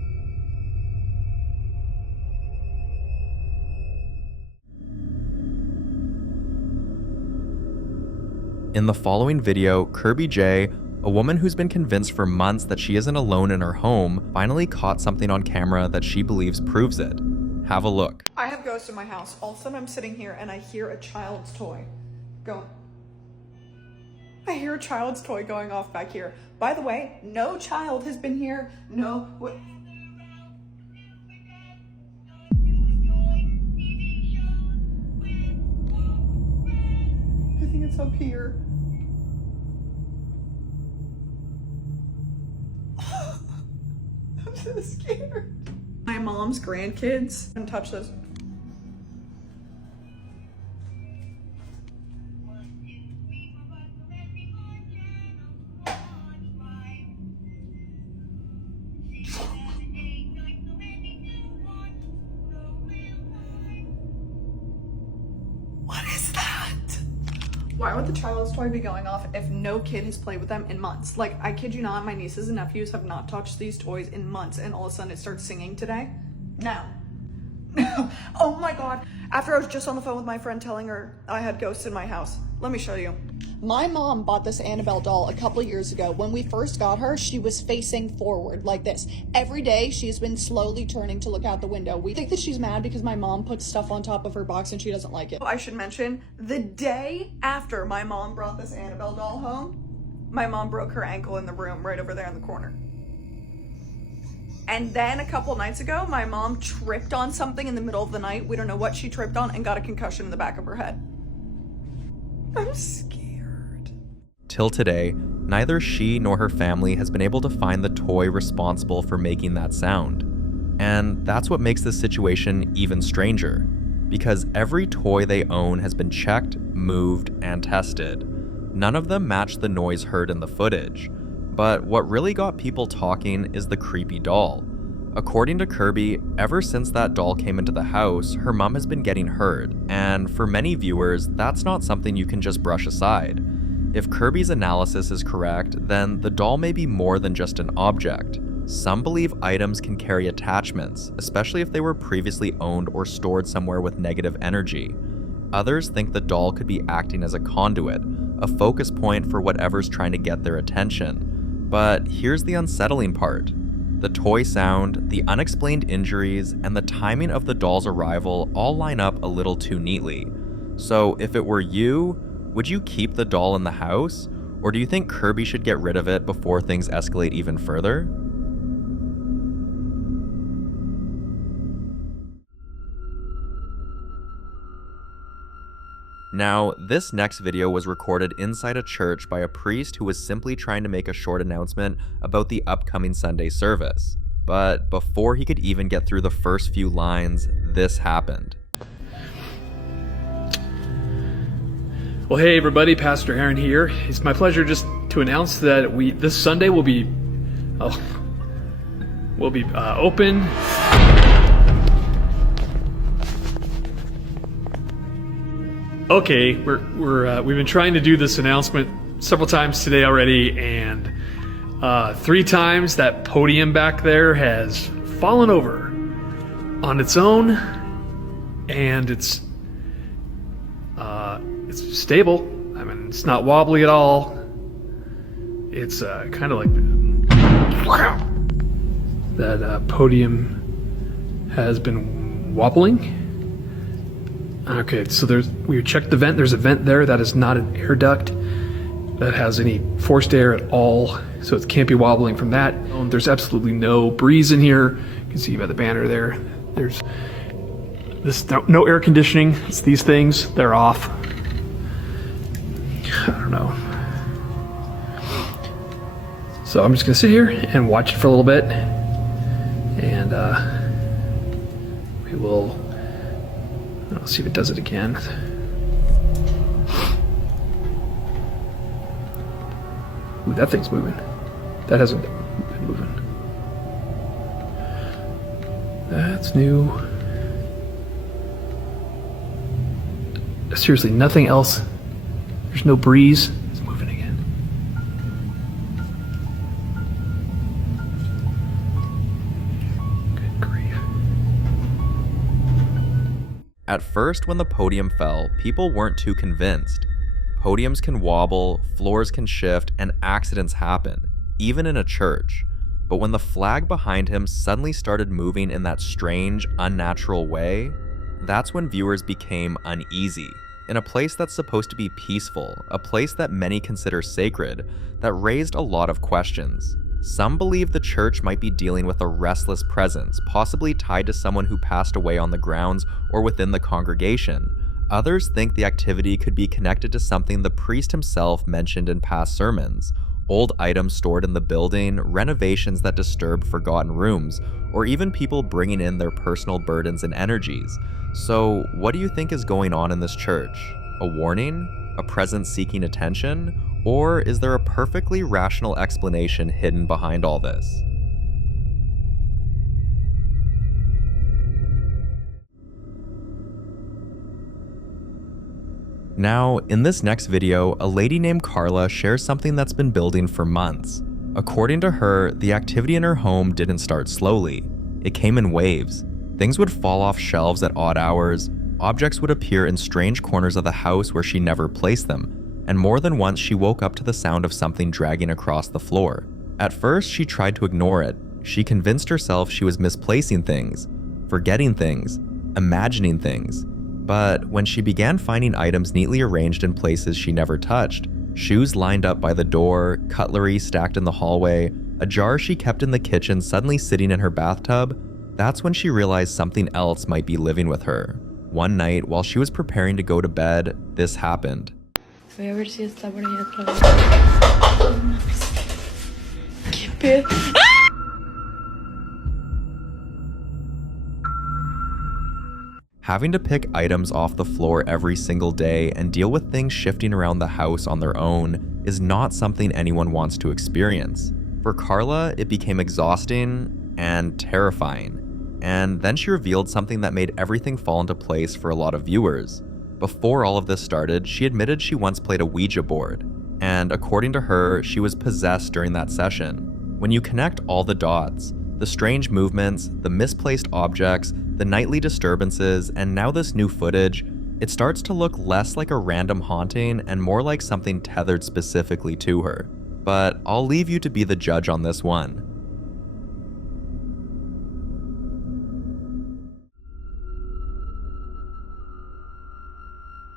In the following video, Kirby J, a woman who's been convinced for months that she isn't alone in her home, finally caught something on camera that she believes proves it. Have a look. I have ghosts in my house. All of a sudden I'm sitting here and I hear a child's toy going. I hear a child's toy going off back here. By the way, no child has been here. No. I think it's up here. I'm so scared. My mom's grandkids. Don't touch this. Why would the child's toy be going off if no kid has played with them in months? Like, I kid you not, my nieces and nephews have not touched these toys in months, and all of a sudden it starts singing today? No. Oh my god. After I was just on the phone with my friend telling her I had ghosts in my house. Let me show you. My mom bought this Annabelle doll a couple of years ago. When we first got her, she was facing forward like this. Every day, she's been slowly turning to look out the window. We think that she's mad because my mom puts stuff on top of her box and she doesn't like it. I should mention, the day after my mom brought this Annabelle doll home, my mom broke her ankle in the room right over there in the corner. And then a couple nights ago, my mom tripped on something in the middle of the night. We don't know what she tripped on and got a concussion in the back of her head. I'm scared. Till today, neither she nor her family has been able to find the toy responsible for making that sound. And that's what makes this situation even stranger, because every toy they own has been checked, moved, and tested. None of them match the noise heard in the footage. But what really got people talking is the creepy doll. According to Kirby, ever since that doll came into the house, her mom has been getting hurt, and for many viewers, that's not something you can just brush aside. If Kirby's analysis is correct, then the doll may be more than just an object. Some believe items can carry attachments, especially if they were previously owned or stored somewhere with negative energy. Others think the doll could be acting as a conduit, a focus point for whatever's trying to get their attention. But here's the unsettling part. The toy sound, the unexplained injuries, and the timing of the doll's arrival all line up a little too neatly. So if it were you, would you keep the doll in the house? Or do you think Kirby should get rid of it before things escalate even further? Now, this next video was recorded inside a church by a priest who was simply trying to make a short announcement about the upcoming Sunday service. But before he could even get through the first few lines, this happened. Well, hey everybody, Pastor Aaron here. It's my pleasure just to announce that this Sunday will be open. Okay, we've been trying to do this announcement several times today already, and 3 times that podium back there has fallen over on its own, and it's stable. I mean, it's not wobbly at all. It's kind of like that podium has been wobbling. Okay, so we checked the vent. There's a vent there that is not an air duct that has any forced air at all, so it can't be wobbling from that. There's absolutely no breeze in here. You can see by the banner there. There's no air conditioning. It's these things. They're off. I don't know. So I'm just gonna sit here and watch it for a little bit, and we will. I'll see if it does it again. Ooh, that thing's moving. That hasn't been moving. That's new. Seriously, nothing else. There's no breeze. It's moving again. Good grief. At first, when the podium fell, people weren't too convinced. Podiums can wobble, floors can shift, and accidents happen, even in a church. But when the flag behind him suddenly started moving in that strange, unnatural way, that's when viewers became uneasy. In a place that's supposed to be peaceful, a place that many consider sacred, that raised a lot of questions. Some believe the church might be dealing with a restless presence, possibly tied to someone who passed away on the grounds or within the congregation. Others think the activity could be connected to something the priest himself mentioned in past sermons: old items stored in the building, renovations that disturb forgotten rooms, or even people bringing in their personal burdens and energies. So, what do you think is going on in this church? A warning? A presence seeking attention? Or is there a perfectly rational explanation hidden behind all this? Now, in this next video, a lady named Carla shares something that's been building for months. According to her, the activity in her home didn't start slowly. It came in waves. Things would fall off shelves at odd hours, objects would appear in strange corners of the house where she never placed them, and more than once she woke up to the sound of something dragging across the floor. At first, she tried to ignore it. She convinced herself she was misplacing things, forgetting things, imagining things. But when she began finding items neatly arranged in places she never touched, shoes lined up by the door, cutlery stacked in the hallway, a jar she kept in the kitchen suddenly sitting in her bathtub, that's when she realized something else might be living with her. One night, while she was preparing to go to bed, this happened. Voy a ver si está por ahí otra vez. ¿Qué pedo? Having to pick items off the floor every single day and deal with things shifting around the house on their own is not something anyone wants to experience. For Carla, it became exhausting and terrifying. And then she revealed something that made everything fall into place for a lot of viewers. Before all of this started, she admitted she once played a Ouija board. And according to her, she was possessed during that session. When you connect all the dots, the strange movements, the misplaced objects, the nightly disturbances, and now this new footage, it starts to look less like a random haunting and more like something tethered specifically to her. But I'll leave you to be the judge on this one.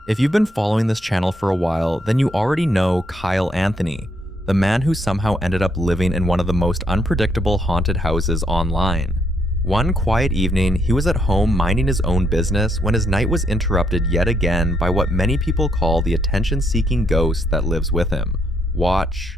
If you've been following this channel for a while, then you already know Kyle Anthony, the man who somehow ended up living in one of the most unpredictable haunted houses online. One quiet evening, he was at home minding his own business when his night was interrupted yet again by what many people call the attention-seeking ghost that lives with him. Watch.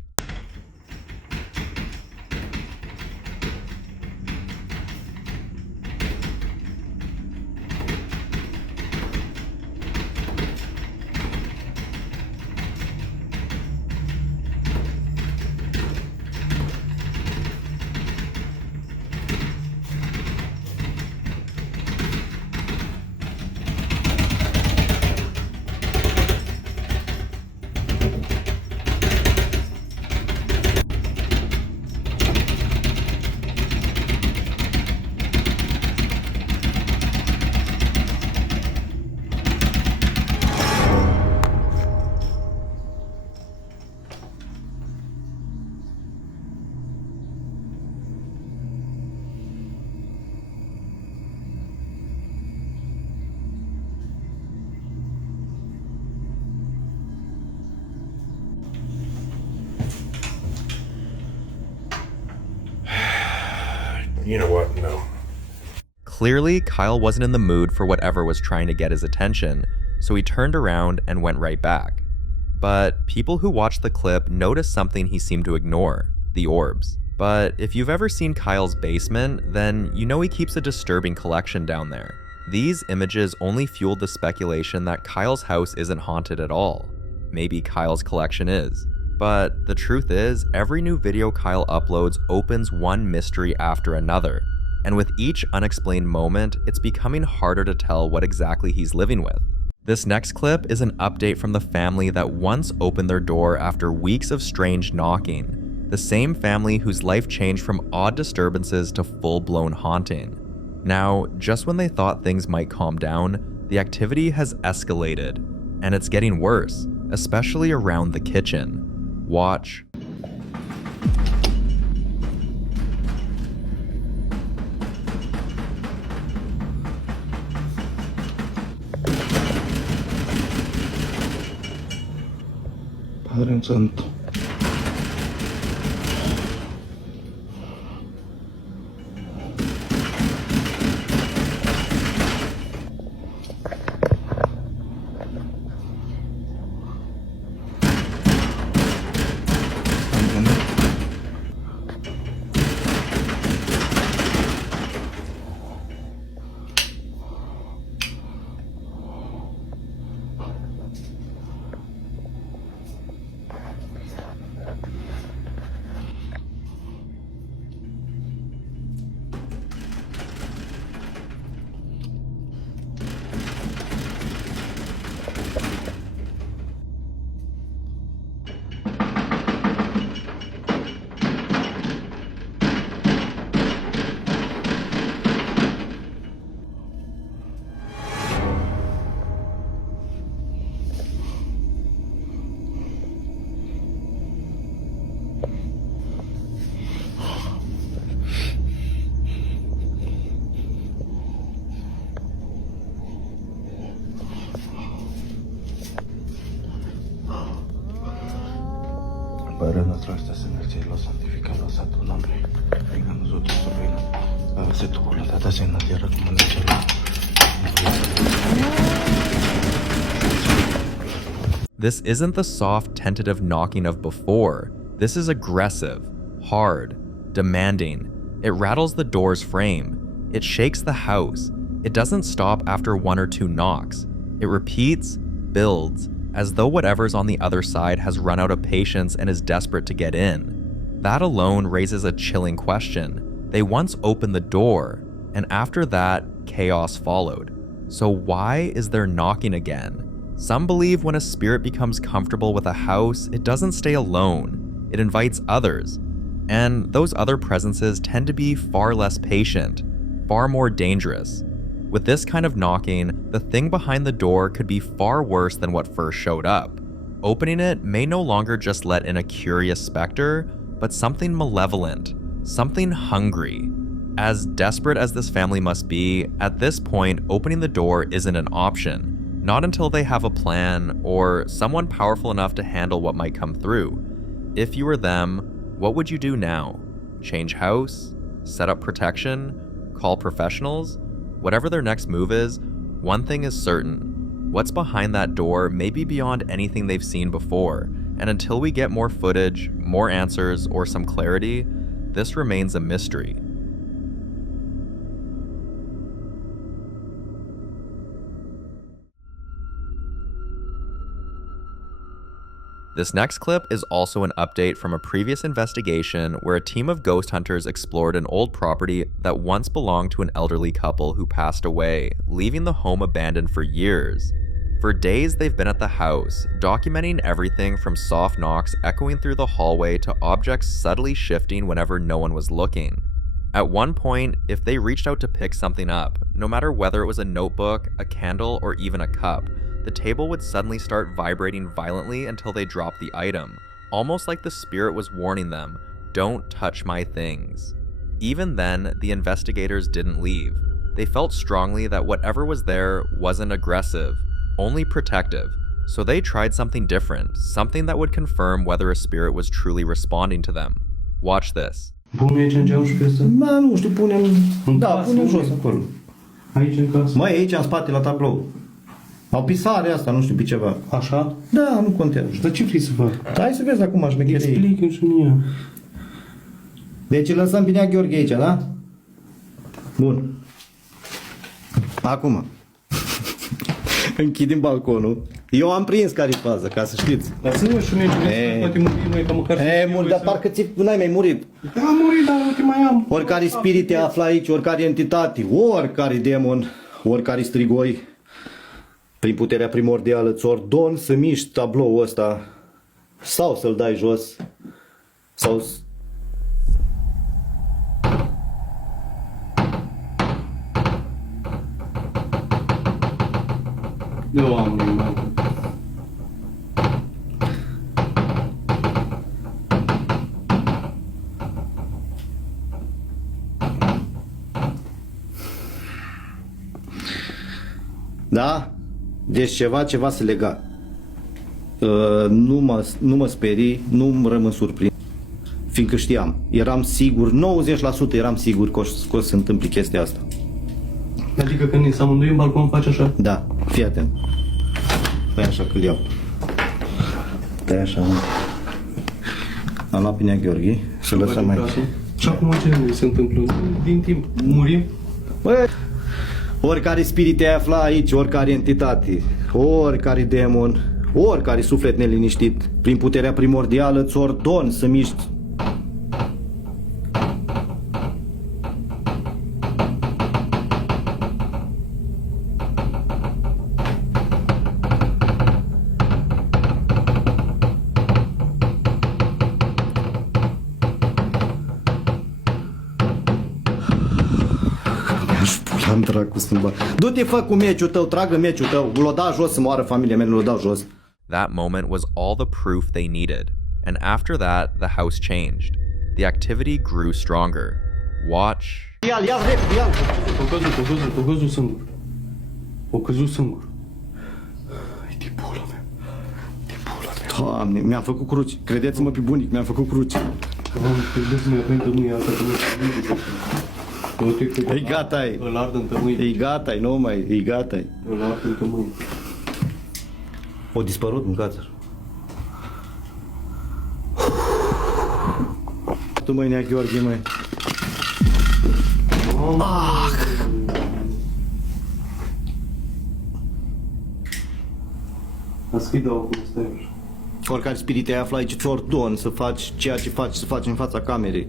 You know what? No. Clearly, Kyle wasn't in the mood for whatever was trying to get his attention, so he turned around and went right back. But people who watched the clip noticed something he seemed to ignore: the orbs. But if you've ever seen Kyle's basement, then you know he keeps a disturbing collection down there. These images only fueled the speculation that Kyle's house isn't haunted at all. Maybe Kyle's collection is. But the truth is, every new video Kyle uploads opens one mystery after another. And with each unexplained moment, it's becoming harder to tell what exactly he's living with. This next clip is an update from the family that once opened their door after weeks of strange knocking. The same family whose life changed from odd disturbances to full-blown haunting. Now, just when they thought things might calm down, the activity has escalated. And it's getting worse, especially around the kitchen. Watch. Padre Santo. Padre nuestro que estás en el cielo, santificado sea tu nombre. Venga a nosotros tu reino. Hágase tu voluntad así en la tierra como en el cielo. This isn't the soft, tentative knocking of before. This is aggressive, hard, demanding. It rattles the door's frame. It shakes the house. It doesn't stop after 1 or 2 knocks. It repeats, builds, as though whatever's on the other side has run out of patience and is desperate to get in. That alone raises a chilling question. They once opened the door, and after that, chaos followed. So why is there knocking again? Some believe when a spirit becomes comfortable with a house, it doesn't stay alone. It invites others. And those other presences tend to be far less patient, far more dangerous. With this kind of knocking, the thing behind the door could be far worse than what first showed up. Opening it may no longer just let in a curious specter, but something malevolent, something hungry. As desperate as this family must be, at this point, opening the door isn't an option. Not until they have a plan or someone powerful enough to handle what might come through. If you were them, what would you do now? Change house? Set up protection? Call professionals? Whatever their next move is, one thing is certain. What's behind that door may be beyond anything they've seen before, and until we get more footage, more answers, or some clarity, this remains a mystery. This next clip is also an update from a previous investigation where a team of ghost hunters explored an old property that once belonged to an elderly couple who passed away, leaving the home abandoned for years. For days, they've been at the house, documenting everything from soft knocks echoing through the hallway to objects subtly shifting whenever no one was looking. At one point, if they reached out to pick something up, no matter whether it was a notebook, a candle, or even a cup, the table would suddenly start vibrating violently until they dropped the item, almost like the spirit was warning them, "Don't touch my things." Even then, the investigators didn't leave. They felt strongly that whatever was there wasn't aggressive, only protective. So they tried something different, something that would confirm whether a spirit was truly responding to them. Watch this. Da, nu știu, punem... Da, punem jos acolo. Aici în casă? Mai aici, în spate, la tablou. Au pisare asta, nu știu pe ceva. Așa? Da, nu contează. Dar ce vrei să fac? Hai să vezi acum șmecherie. Explică-mi și mie. Deci lăsăm pe Nea Gheorghe aici, da? Bun. Acum. Închidem balconul. Eu am prins care-i faza, ca să știți. Lasă-mă și unei poate murim noi, ca măcar... mult, dar parcă n-ai mai murit. Da, am murit, dar nu te mai am. Oricare spirit te află aici, oricare entitate, oricare demon, oricare strigoi, prin puterea primordială, îți ordon să miști tabloul ăsta sau să-l dai jos sau... Nu am nimic. Da? Deci ceva se lega. Nu mă sperii, nu rămân surprins. Fiindcă știam, eram sigur, 90% eram sigur că o să se întâmple chestia asta. Adică când ne amândoi în balcon faci așa? Da, fii atent. Păi așa că-l iau. Stai așa. Am luat pe Nea Gheorghe și lăsăm aici. Și acum ce se întâmplă? Din timp murim? Băi, oricare spirit te afla aici, oricare entitate, oricare demon, oricare suflet neliniștit, prin puterea primordială îți ordon să miști. Du-te, fă cu meciul tău, tragă meciul tău, l-o da jos să moară familia mea, l-o dau jos. That moment was all the proof they needed, and after that, the house changed. The activity grew stronger. Watch. Ia-l repede, ia-l. O căzut singur. O căzut singur. Hai de pula mea. Doamne, mi-am făcut cruci. Credeți-mă pe bunic, mi-am făcut cruci. E gata, e. Îl ard în tămâie. E gata, nu mai, e gata. Îl ard în tămâie. O dispărut mâncați-l. Tu măi, Nea Gheorghe, măi. Sfida-o cum stai așa. Oricare spirit ai afla aici, ți ordon să faci ceea ce faci, să faci în fața camerei.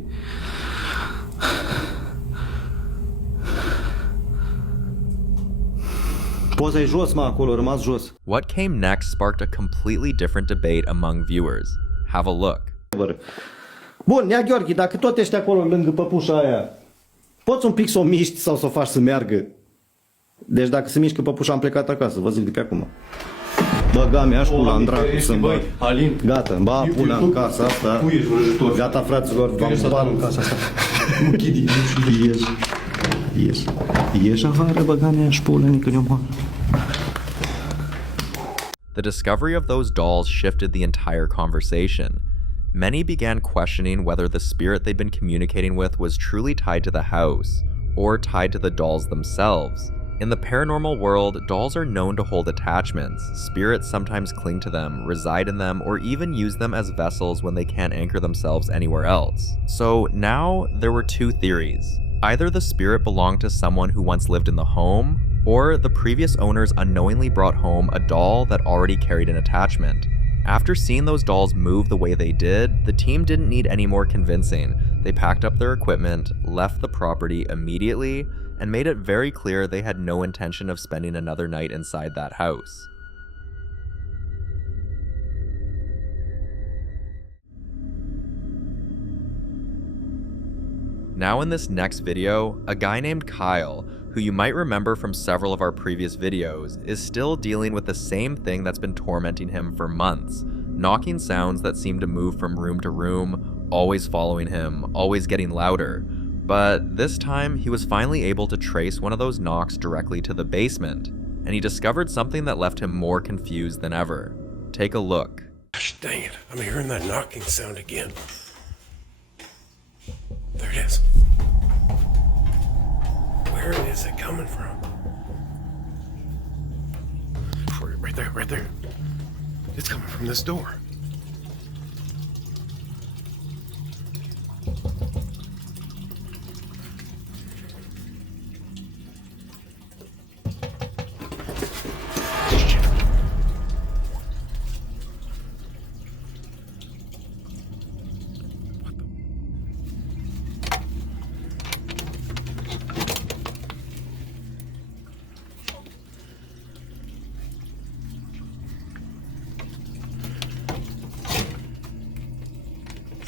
Poza e jos, mă, acolo, rămas jos. What came next sparked a completely different debate among viewers. Have a look. Bun, Nea Gheorghe, dacă tot ești acolo lângă păpușa aia, poți un pic să o miști sau să o faci să meargă? Deci dacă se mișcă păpușa, am plecat acasă, vă zic de pe acum. Băga mea și pula în dracu să-mi bag. Gata, ba pula în casa asta. Gata, fraților, v-am bag în casa asta. Ieși afară, băga mea și pula, nică ne omoară. The discovery of those dolls shifted the entire conversation. Many began questioning whether the spirit they'd been communicating with was truly tied to the house, or tied to the dolls themselves. In the paranormal world, dolls are known to hold attachments. Spirits sometimes cling to them, reside in them, or even use them as vessels when they can't anchor themselves anywhere else. So now, there were two theories. Either the spirit belonged to someone who once lived in the home, or the previous owners unknowingly brought home a doll that already carried an attachment. After seeing those dolls move the way they did, the team didn't need any more convincing. They packed up their equipment, left the property immediately, and made it very clear they had no intention of spending another night inside that house. Now in this next video, a guy named Kyle, who you might remember from several of our previous videos, is still dealing with the same thing that's been tormenting him for months. Knocking sounds that seem to move from room to room, always following him, always getting louder. But this time, he was finally able to trace one of those knocks directly to the basement, and he discovered something that left him more confused than ever. Take a look. Gosh dang it, I'm hearing that knocking sound again. There it is. Where is it coming from? Right there, right there. It's coming from this door.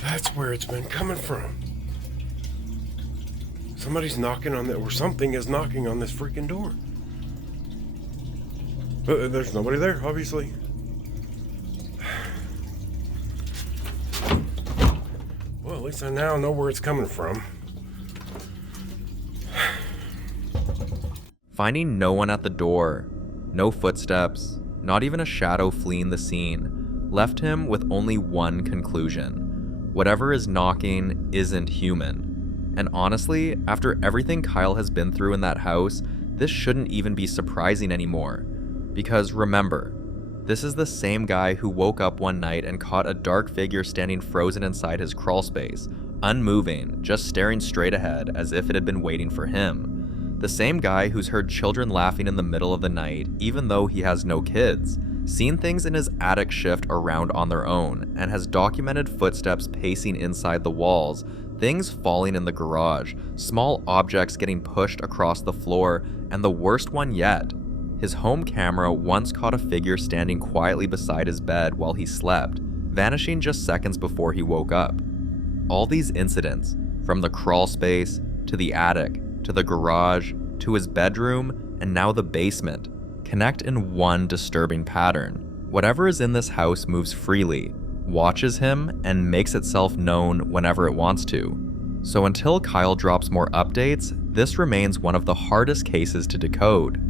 That's where it's been coming from. Somebody's knocking on that, or something is knocking on this freaking door. But there's nobody there, obviously. Well, at least I now know where it's coming from. Finding no one at the door, no footsteps, not even a shadow fleeing the scene, left him with only one conclusion. Whatever is knocking isn't human. And honestly, after everything Kyle has been through in that house, this shouldn't even be surprising anymore. Because remember, this is the same guy who woke up one night and caught a dark figure standing frozen inside his crawl space, unmoving, just staring straight ahead as if it had been waiting for him. The same guy who's heard children laughing in the middle of the night, even though he has no kids, seen things in his attic shift around on their own, and has documented footsteps pacing inside the walls, things falling in the garage, small objects getting pushed across the floor, and the worst one yet, his home camera once caught a figure standing quietly beside his bed while he slept, vanishing just seconds before he woke up. All these incidents, from the crawl space, to the attic, to the garage, to his bedroom, and now the basement, connect in one disturbing pattern. Whatever is in this house moves freely, watches him, and makes itself known whenever it wants to. So until Kyle drops more updates, this remains one of the hardest cases to decode.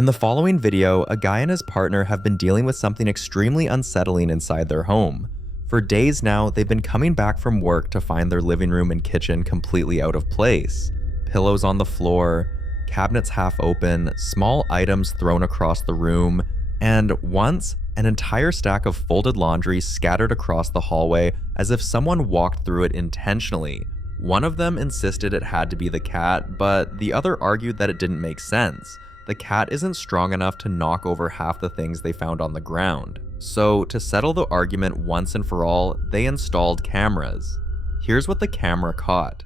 In the following video, a guy and his partner have been dealing with something extremely unsettling inside their home. For days now, they've been coming back from work to find their living room and kitchen completely out of place. Pillows on the floor, cabinets half open, small items thrown across the room, and once, an entire stack of folded laundry scattered across the hallway as if someone walked through it intentionally. One of them insisted it had to be the cat, but the other argued that it didn't make sense. The cat isn't strong enough to knock over half the things they found on the ground. So, to settle the argument once and for all, they installed cameras. Here's what the camera caught.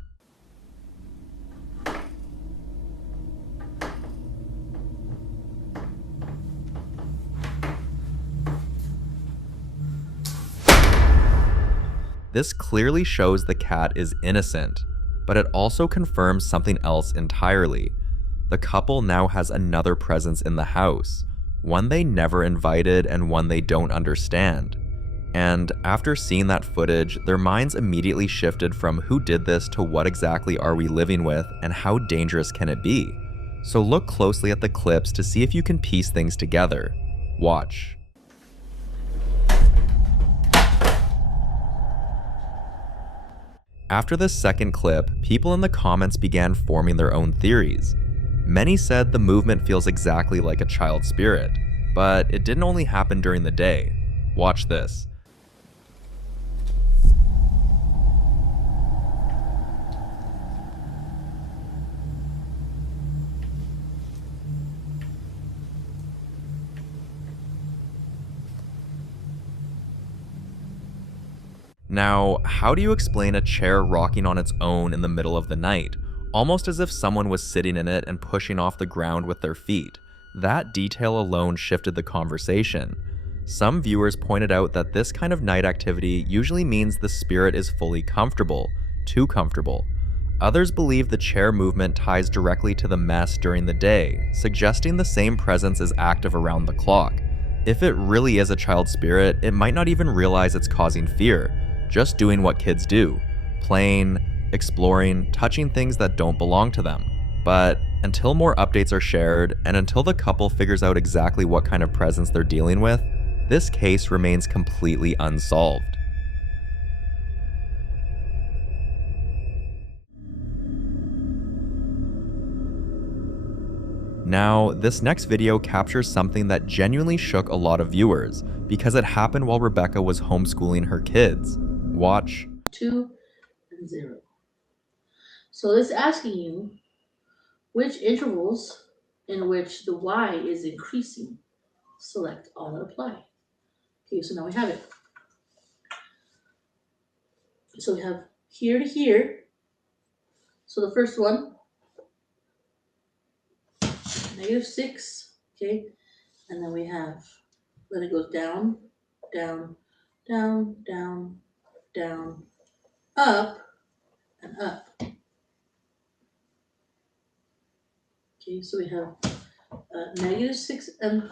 This clearly shows the cat is innocent, but it also confirms something else entirely. The couple now has another presence in the house, one they never invited and one they don't understand. And after seeing that footage, their minds immediately shifted from who did this to what exactly are we living with and how dangerous can it be? So look closely at the clips to see if you can piece things together. Watch. After this second clip, people in the comments began forming their own theories. Many said the movement feels exactly like a child spirit, but it didn't only happen during the day. Watch this. Now, how do you explain a chair rocking on its own in the middle of the night, almost as if someone was sitting in it and pushing off the ground with their feet? That detail alone shifted the conversation. Some viewers pointed out that this kind of night activity usually means the spirit is fully comfortable, too comfortable. Others believe the chair movement ties directly to the mess during the day, suggesting the same presence is active around the clock. If it really is a child spirit, it might not even realize it's causing fear, just doing what kids do, playing, exploring, touching things that don't belong to them. But until more updates are shared, and until the couple figures out exactly what kind of presence they're dealing with, this case remains completely unsolved. Now, this next video captures something that genuinely shook a lot of viewers, because it happened while Rebecca was homeschooling her kids. Watch. 2 and 0. So it's asking you which intervals in which the Y is increasing. Select all and apply. Okay, so now we have it. So we have here to here. So the first one, -6, okay? And then we have, then it goes down, down, down, down, down, up, and up. Okay, so we have -6 and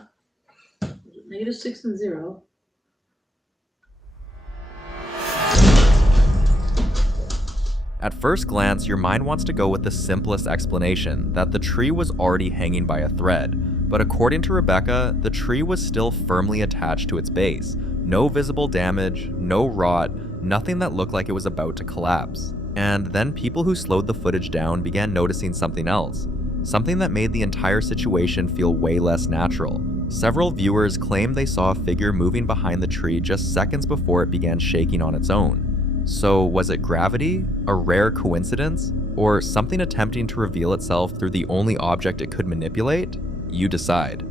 -6 and 0. At first glance, your mind wants to go with the simplest explanation, that the tree was already hanging by a thread. But according to Rebecca, the tree was still firmly attached to its base. No visible damage, no rot, nothing that looked like it was about to collapse. And then people who slowed the footage down began noticing something else. Something that made the entire situation feel way less natural. Several viewers claimed they saw a figure moving behind the tree just seconds before it began shaking on its own. So was it gravity, a rare coincidence, or something attempting to reveal itself through the only object it could manipulate? You decide.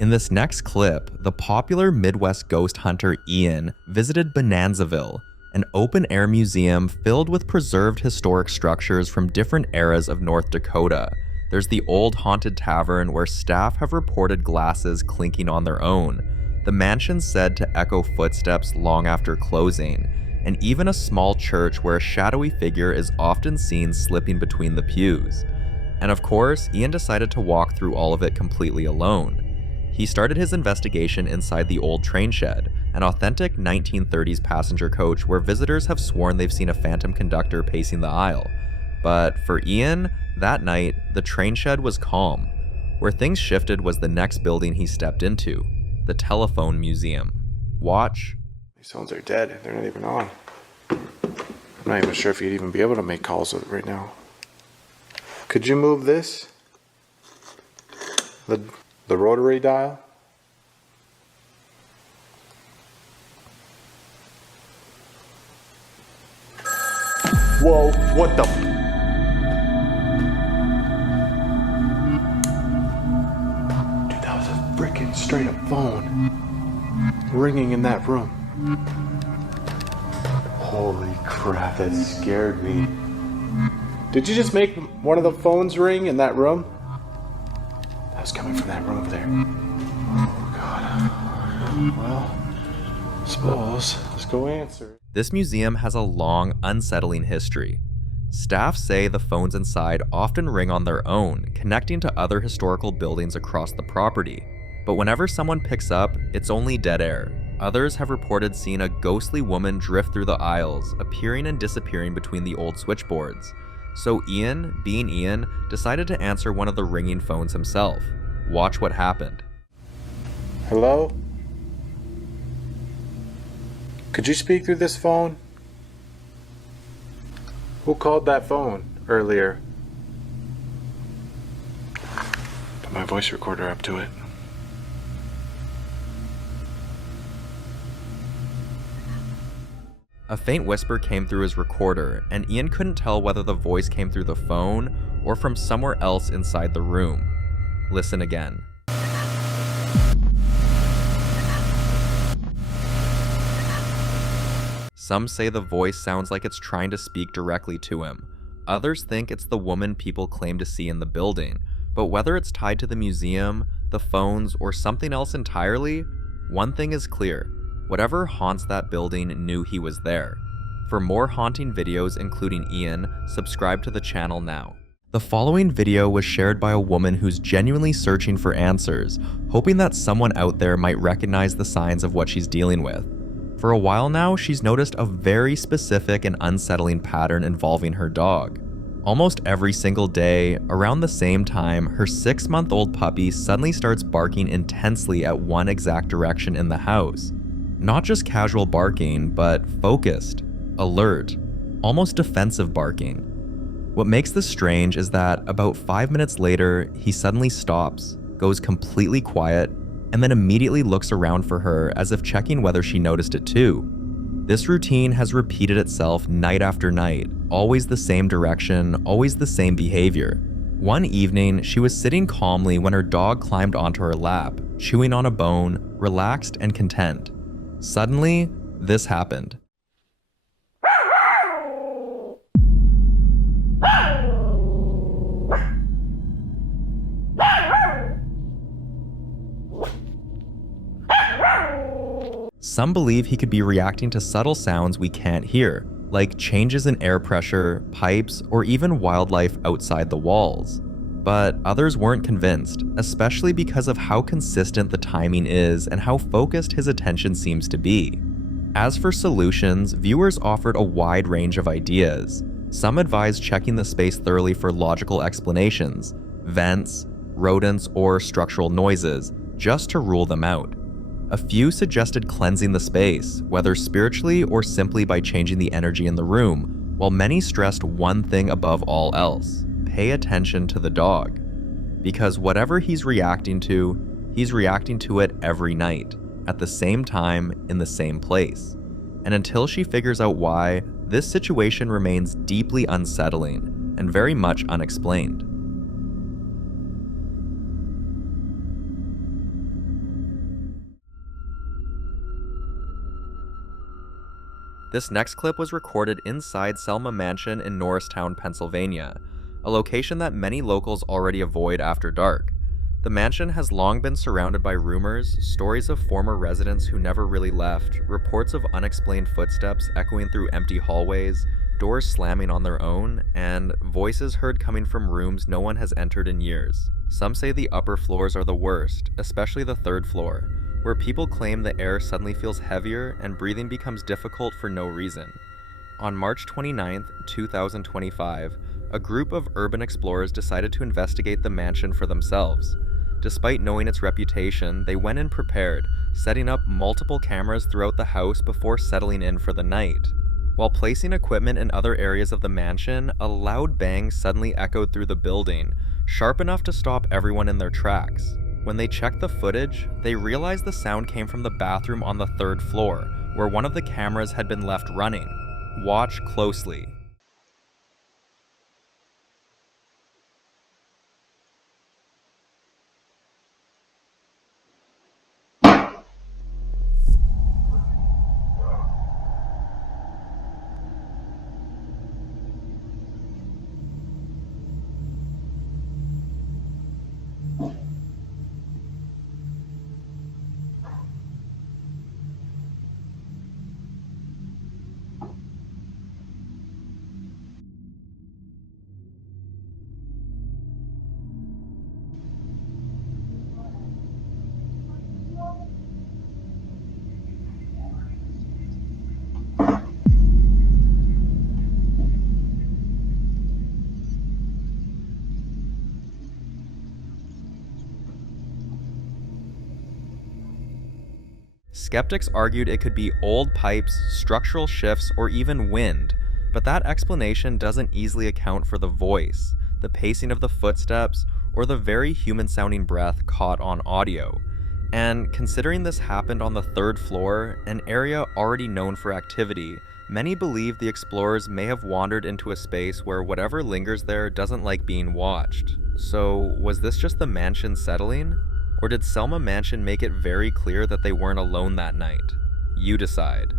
In this next clip, the popular Midwest ghost hunter Ian visited Bonanzaville, an open-air museum filled with preserved historic structures from different eras of North Dakota. There's the old haunted tavern where staff have reported glasses clinking on their own, the mansion said to echo footsteps long after closing, and even a small church where a shadowy figure is often seen slipping between the pews. And of course, Ian decided to walk through all of it completely alone. He started his investigation inside the old train shed, an authentic 1930s passenger coach where visitors have sworn they've seen a phantom conductor pacing the aisle. But for Ian, that night, the train shed was calm. Where things shifted was the next building he stepped into, the telephone museum. Watch. These phones are dead. They're not even on. I'm not even sure if you'd even be able to make calls with it right now. Could you move this? The rotary dial? Whoa, what the? Dude, that was a freaking straight up phone ringing in that room. Holy crap, that scared me. Did you just make one of the phones ring in that room? That was coming from that room over there. Oh God. Well, I suppose let's go answer. This museum has a long, unsettling history. Staff say the phones inside often ring on their own, connecting to other historical buildings across the property. But whenever someone picks up, it's only dead air. Others have reported seeing a ghostly woman drift through the aisles, appearing and disappearing between the old switchboards. So Ian, being Ian, decided to answer one of the ringing phones himself. Watch what happened. Hello? Could you speak through this phone? Who called that phone earlier? Put my voice recorder up to it. A faint whisper came through his recorder, and Ian couldn't tell whether the voice came through the phone or from somewhere else inside the room. Listen again. Some say the voice sounds like it's trying to speak directly to him. Others think it's the woman people claim to see in the building. But whether it's tied to the museum, the phones, or something else entirely, one thing is clear. Whatever haunts that building knew he was there. For more haunting videos including Ian, subscribe to the channel now. The following video was shared by a woman who's genuinely searching for answers, hoping that someone out there might recognize the signs of what she's dealing with. For a while now, she's noticed a very specific and unsettling pattern involving her dog. Almost every single day, around the same time, her 6-month-old puppy suddenly starts barking intensely at one exact direction in the house. Not just casual barking, but focused, alert, almost defensive barking. What makes this strange is that about 5 minutes later, he suddenly stops, goes completely quiet, and then immediately looks around for her as if checking whether she noticed it too. This routine has repeated itself night after night, always the same direction, always the same behavior. One evening, she was sitting calmly when her dog climbed onto her lap, chewing on a bone, relaxed and content. Suddenly, this happened. Some believe he could be reacting to subtle sounds we can't hear, like changes in air pressure, pipes, or even wildlife outside the walls. But others weren't convinced, especially because of how consistent the timing is and how focused his attention seems to be. As for solutions, viewers offered a wide range of ideas. Some advised checking the space thoroughly for logical explanations, vents, rodents, or structural noises, just to rule them out. A few suggested cleansing the space, whether spiritually or simply by changing the energy in the room, while many stressed one thing above all else: pay attention to the dog. Because whatever he's reacting to it every night, at the same time, in the same place. And until she figures out why, this situation remains deeply unsettling and very much unexplained. This next clip was recorded inside Selma Mansion in Norristown, Pennsylvania, a location that many locals already avoid after dark. The mansion has long been surrounded by rumors, stories of former residents who never really left, reports of unexplained footsteps echoing through empty hallways, doors slamming on their own, and voices heard coming from rooms no one has entered in years. Some say the upper floors are the worst, especially the 3rd floor, where people claim the air suddenly feels heavier and breathing becomes difficult for no reason. On March 29, 2025, a group of urban explorers decided to investigate the mansion for themselves. Despite knowing its reputation, they went in prepared, setting up multiple cameras throughout the house before settling in for the night. While placing equipment in other areas of the mansion, a loud bang suddenly echoed through the building, sharp enough to stop everyone in their tracks. When they checked the footage, they realized the sound came from the bathroom on the 3rd floor, where one of the cameras had been left running. Watch closely. Skeptics argued it could be old pipes, structural shifts, or even wind, but that explanation doesn't easily account for the voice, the pacing of the footsteps, or the very human-sounding breath caught on audio. And considering this happened on the 3rd floor, an area already known for activity, many believe the explorers may have wandered into a space where whatever lingers there doesn't like being watched. So, was this just the mansion settling? Or did Selma Mansion make it very clear that they weren't alone that night? You decide.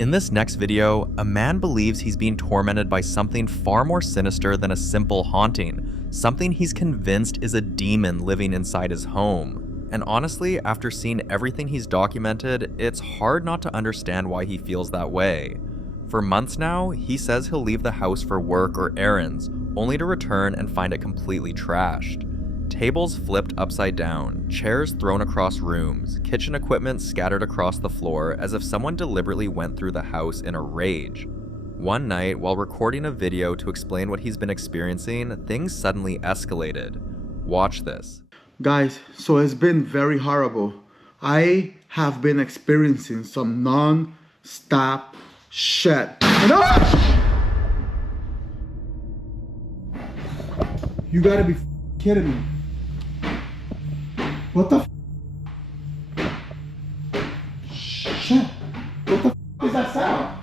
In this next video, a man believes he's being tormented by something far more sinister than a simple haunting, something he's convinced is a demon living inside his home. And honestly, after seeing everything he's documented, it's hard not to understand why he feels that way. For months now, he says he'll leave the house for work or errands, only to return and find it completely trashed. Tables flipped upside down, chairs thrown across rooms, kitchen equipment scattered across the floor as if someone deliberately went through the house in a rage. One night, while recording a video to explain what he's been experiencing, things suddenly escalated. Watch this. Guys, so it's been very horrible. I have been experiencing some non-stop shit. You gotta be kidding me. What the shit? What the is that sound?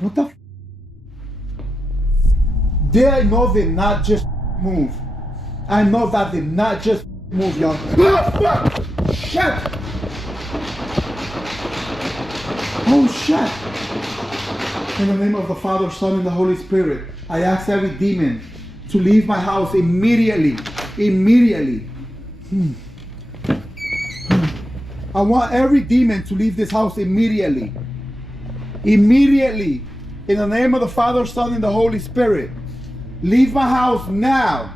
What the Did I know they not just move? I know that they not just move, y'all. Shit! Oh shit! In the name of the Father, Son, and the Holy Spirit, I ask every demon to leave my house immediately. Immediately. I want every demon to leave this house immediately. Immediately. In the name of the Father, Son, and the Holy Spirit. Leave my house now.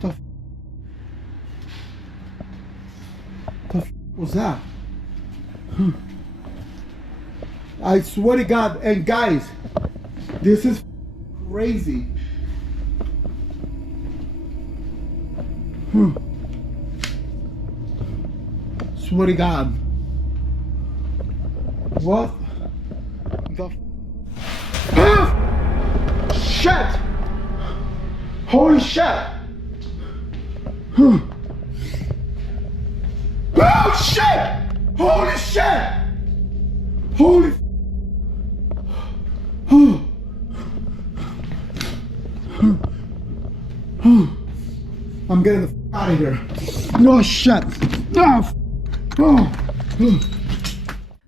The was that? I swear to God, and guys, this is crazy. Swear to God. What the shit! Holy shit! Oh shit! Holy shit! Holy I'm getting the f out of here. Oh shit!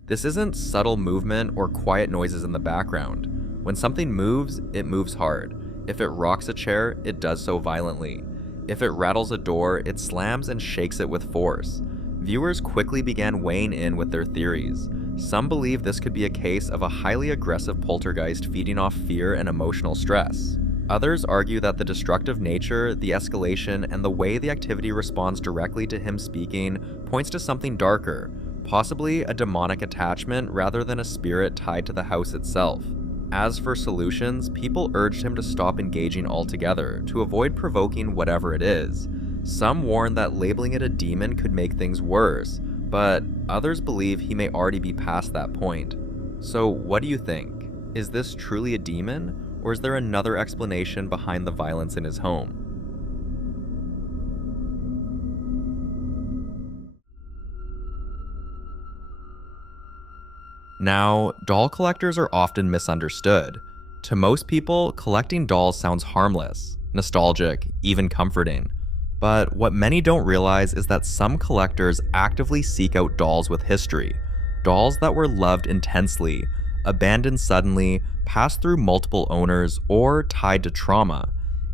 This isn't subtle movement or quiet noises in the background. When something moves, it moves hard. If it rocks a chair, it does so violently. If it rattles a door, it slams and shakes it with force. Viewers quickly began weighing in with their theories. Some believe this could be a case of a highly aggressive poltergeist feeding off fear and emotional stress. Others argue that the destructive nature, the escalation, and the way the activity responds directly to him speaking points to something darker, possibly a demonic attachment rather than a spirit tied to the house itself. As for solutions, people urged him to stop engaging altogether, to avoid provoking whatever it is. Some warned that labeling it a demon could make things worse, but others believe he may already be past that point. So what do you think? Is this truly a demon, or is there another explanation behind the violence in his home? Now, doll collectors are often misunderstood. To most people, collecting dolls sounds harmless, nostalgic, even comforting. But what many don't realize is that some collectors actively seek out dolls with history. Dolls that were loved intensely, abandoned suddenly, passed through multiple owners, or tied to trauma.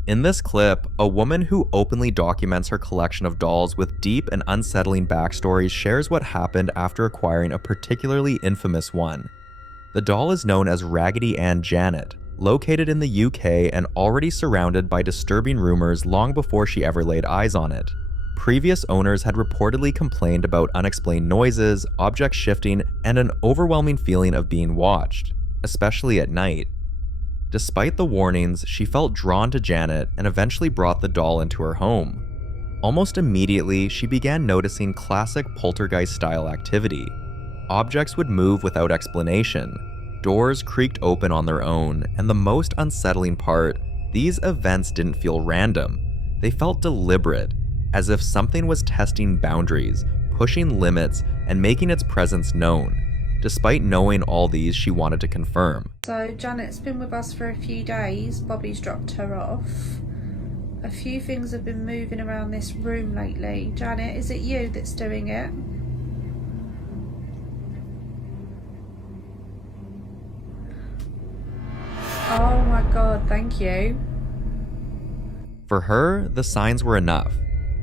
In this clip, a woman who openly documents her collection of dolls with deep and unsettling backstories shares what happened after acquiring a particularly infamous one. The doll is known as Raggedy Ann Janet, located in the UK and already surrounded by disturbing rumors long before she ever laid eyes on it. Previous owners had reportedly complained about unexplained noises, objects shifting, and an overwhelming feeling of being watched, especially at night. Despite the warnings, she felt drawn to Janet and eventually brought the doll into her home. Almost immediately, she began noticing classic poltergeist-style activity. Objects would move without explanation. Doors creaked open on their own, and the most unsettling part, these events didn't feel random. They felt deliberate, as if something was testing boundaries, pushing limits, and making its presence known. Despite knowing all these, she wanted to confirm. So Janet's been with us for a few days. Bobby's dropped her off. A few things have been moving around this room lately. Janet, is it you that's doing it? Oh my god, thank you. For her, the signs were enough.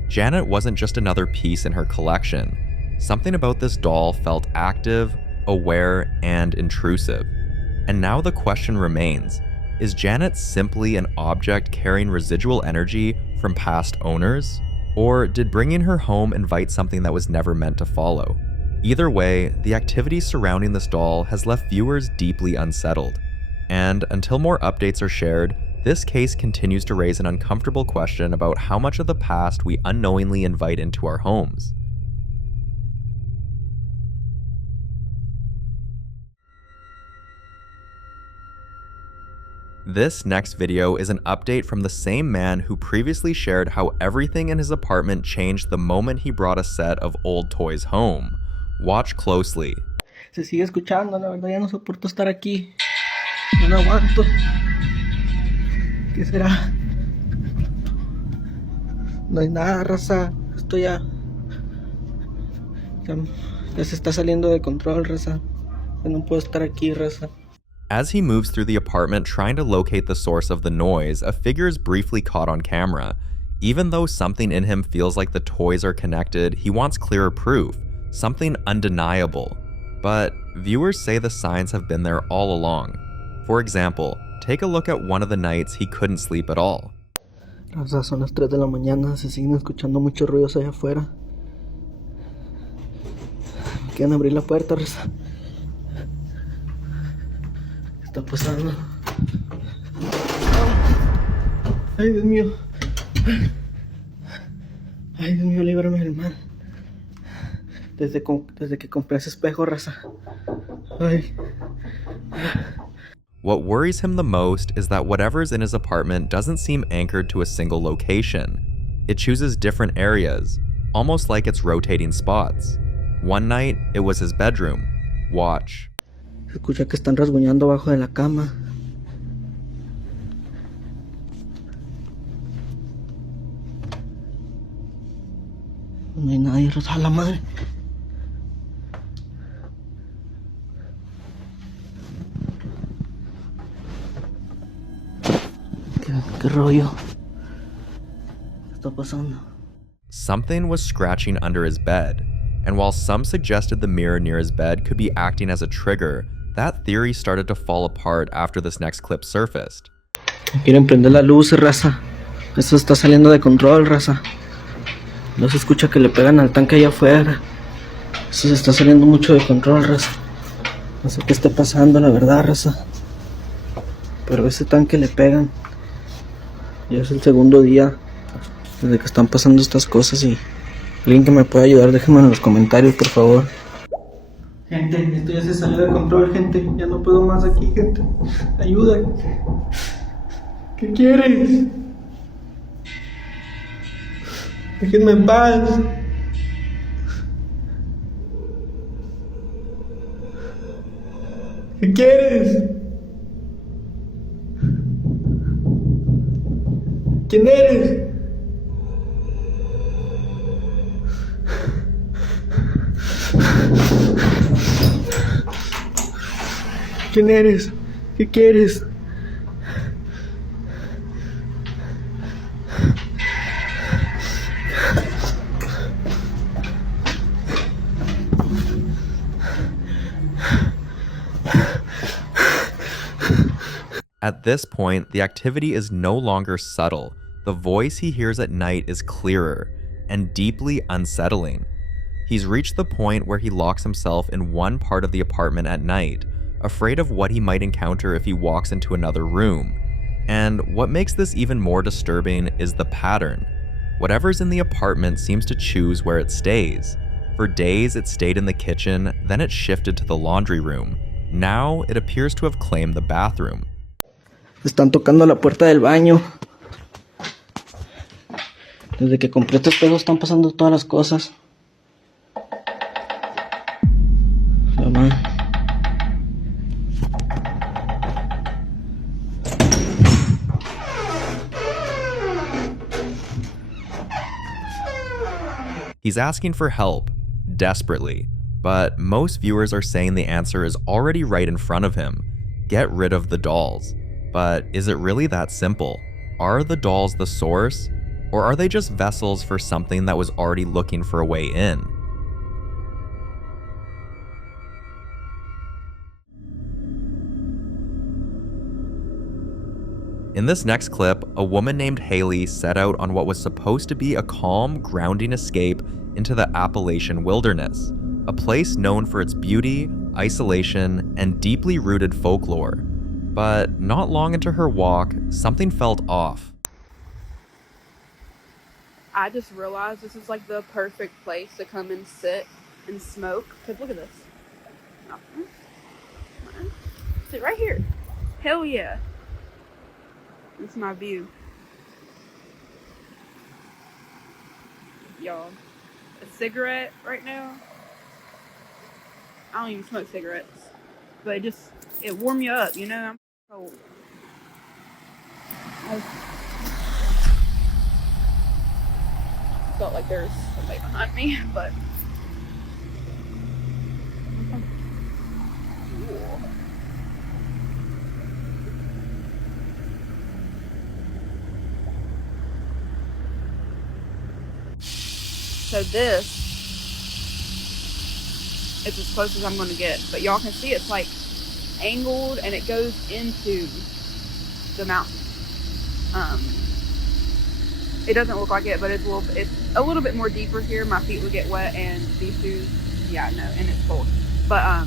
Janet wasn't just another piece in her collection. Something about this doll felt active, aware, and intrusive. And now the question remains, is Janet simply an object carrying residual energy from past owners? Or did bringing her home invite something that was never meant to follow? Either way, the activity surrounding this doll has left viewers deeply unsettled. And until more updates are shared, this case continues to raise an uncomfortable question about how much of the past we unknowingly invite into our homes. This next video is an update from the same man who previously shared how everything in his apartment changed the moment he brought a set of old toys home. Watch closely. Se sigue escuchando, la verdad ya no soporto estar aquí. Ya no aguanto. ¿Qué será? No hay nada, raza. Esto ya se está saliendo de control, raza. Ya no puedo estar aquí, raza. As he moves through the apartment trying to locate the source of the noise, a figure is briefly caught on camera. Even though something in him feels like the toys are connected, he wants clearer proof, something undeniable. But viewers say the signs have been there all along. For example, take a look at one of the nights he couldn't sleep at all. Raza, son las 3 de la mañana, se siguen escuchando muchos ruidos allá afuera. Quieren abrir la puerta, raza. ¿Qué está pasando? Ay, Dios mío. Ay, Dios mío, líbrame del mal. Desde que compré ese espejo, raza. Ay. What worries him the most is that whatever's in his apartment doesn't seem anchored to a single location. It chooses different areas, almost like it's rotating spots. One night, it was his bedroom. Watch. Se escucha que están rasguñando abajo de la cama. No hay nadie, raza, a la madre. ¿Qué rollo? ¿Qué está pasando? Something was scratching under his bed. And while some suggested the mirror near his bed could be acting as a trigger, that theory started to fall apart after this next clip surfaced. Quieren prender la luz, raza. Esto está saliendo de control, raza. No se escucha que le pegan al tanque allá afuera. Esto se está saliendo mucho de control, raza. No sé qué está pasando, la verdad, raza. Pero ese tanque le pegan. Ya es el segundo día desde que están pasando estas cosas y alguien que me pueda ayudar, déjenme en los comentarios, por favor. Gente, esto ya se salió de control, gente. Ya no puedo más aquí, gente. Ayuda. ¿Qué quieres? Déjenme en paz. ¿Qué quieres? ¿Quién eres? ¿Quién eres? ¿Qué quieres? At this point, the activity is no longer subtle. The voice he hears at night is clearer and deeply unsettling. He's reached the point where he locks himself in one part of the apartment at night, afraid of what he might encounter if he walks into another room. And what makes this even more disturbing is the pattern. Whatever's in the apartment seems to choose where it stays. For days, it stayed in the kitchen, then it shifted to the laundry room. Now, it appears to have claimed the bathroom. Están tocando la puerta del baño. Desde que compré este espejo están pasando todas las cosas. Mamá. He's asking for help, desperately, but most viewers are saying the answer is already right in front of him. Get rid of the dolls. But is it really that simple? Are the dolls the source? Or are they just vessels for something that was already looking for a way in? In this next clip, a woman named Haley set out on what was supposed to be a calm, grounding escape into the Appalachian wilderness, a place known for its beauty, isolation, and deeply rooted folklore. But not long into her walk, something felt off. I just realized this is like the perfect place to come and sit and smoke. Cause look at this. Sit right here. Hell yeah. This is my view. Y'all, a cigarette right now. I don't even smoke cigarettes, but it warm you up, you know? I'm cold. I felt like there's somebody behind me, but so this is as close as I'm going to get, but y'all can see it's like angled and it goes into the mountain. It doesn't look like it, but it's a little bit more deeper here. My feet would get wet, and these shoes, yeah, no, and it's cold. But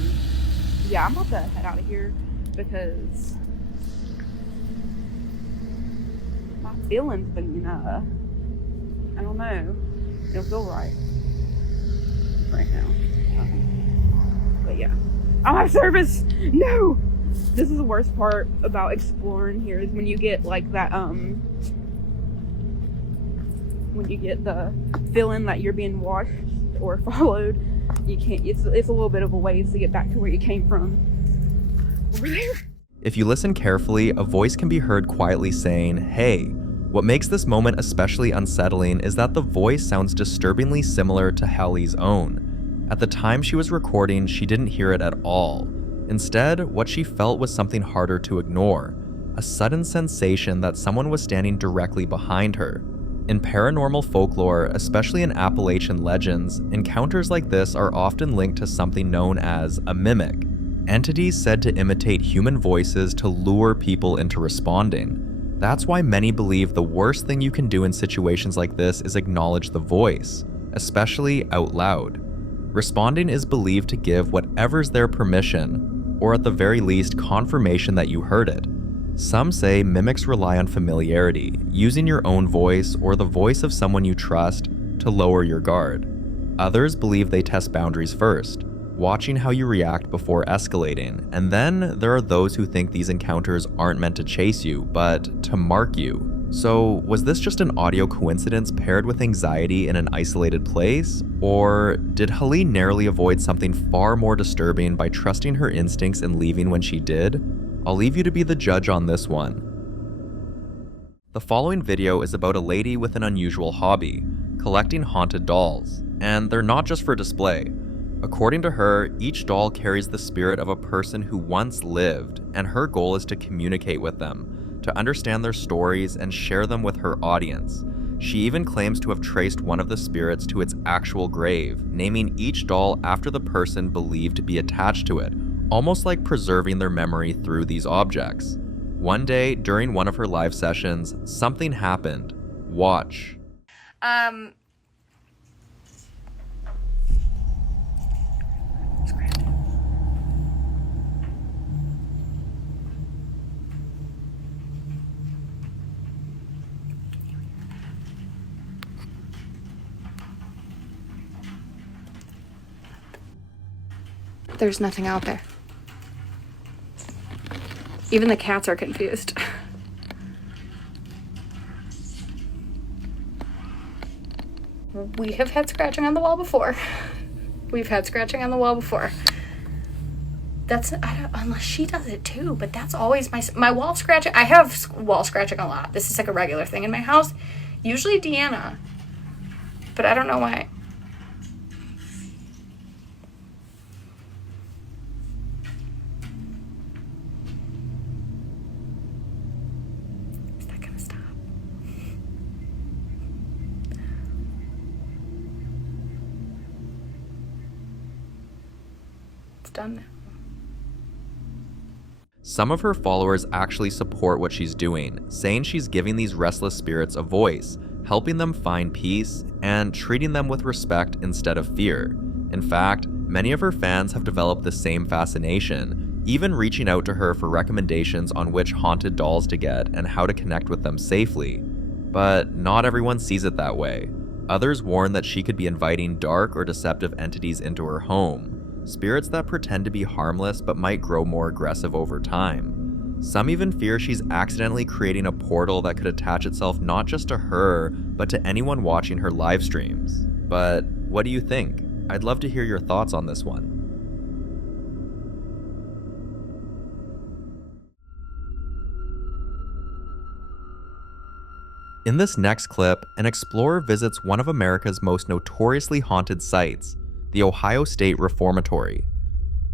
yeah, I'm about to head out of here because my feelings been I don't know. It don't feel right now. But yeah, I don't have service. No, this is the worst part about exploring here is when you get like that when you get the feeling that you're being watched or followed. You can't. It's a little bit of a ways to get back to where you came from. Over there. If you listen carefully, a voice can be heard quietly saying, "Hey." What makes this moment especially unsettling is that the voice sounds disturbingly similar to Haley's own. At the time she was recording, she didn't hear it at all. Instead, what she felt was something harder to ignore, a sudden sensation that someone was standing directly behind her. In paranormal folklore, especially in Appalachian legends, encounters like this are often linked to something known as a mimic, entities said to imitate human voices to lure people into responding. That's why many believe the worst thing you can do in situations like this is acknowledge the voice, especially out loud. Responding is believed to give whatever's their permission, or at the very least confirmation that you heard it. Some say mimics rely on familiarity, using your own voice or the voice of someone you trust to lower your guard. Others believe they test boundaries first, watching how you react before escalating, and then there are those who think these encounters aren't meant to chase you, but to mark you. So, was this just an audio coincidence paired with anxiety in an isolated place? Or did Helene narrowly avoid something far more disturbing by trusting her instincts and leaving when she did? I'll leave you to be the judge on this one. The following video is about a lady with an unusual hobby, collecting haunted dolls, and they're not just for display. According to her, each doll carries the spirit of a person who once lived, and her goal is to communicate with them, to understand their stories and share them with her audience. She even claims to have traced one of the spirits to its actual grave, naming each doll after the person believed to be attached to it, almost like preserving their memory through these objects. One day, during one of her live sessions, something happened. Watch. There's nothing out there. Even the cats are confused. We have had scratching on the wall before. We've had scratching on the wall before. That's, unless she does it too, but that's always my wall scratching. I have wall scratching a lot. This is like a regular thing in my house. Usually Deanna, but I don't know why. Done now. Some of her followers actually support what she's doing, saying she's giving these restless spirits a voice, helping them find peace, and treating them with respect instead of fear. In fact, many of her fans have developed the same fascination, even reaching out to her for recommendations on which haunted dolls to get and how to connect with them safely. But not everyone sees it that way. Others warn that she could be inviting dark or deceptive entities into her home. Spirits that pretend to be harmless but might grow more aggressive over time. Some even fear she's accidentally creating a portal that could attach itself not just to her, but to anyone watching her live streams. But what do you think? I'd love to hear your thoughts on this one. In this next clip, an explorer visits one of America's most notoriously haunted sites, the Ohio State Reformatory.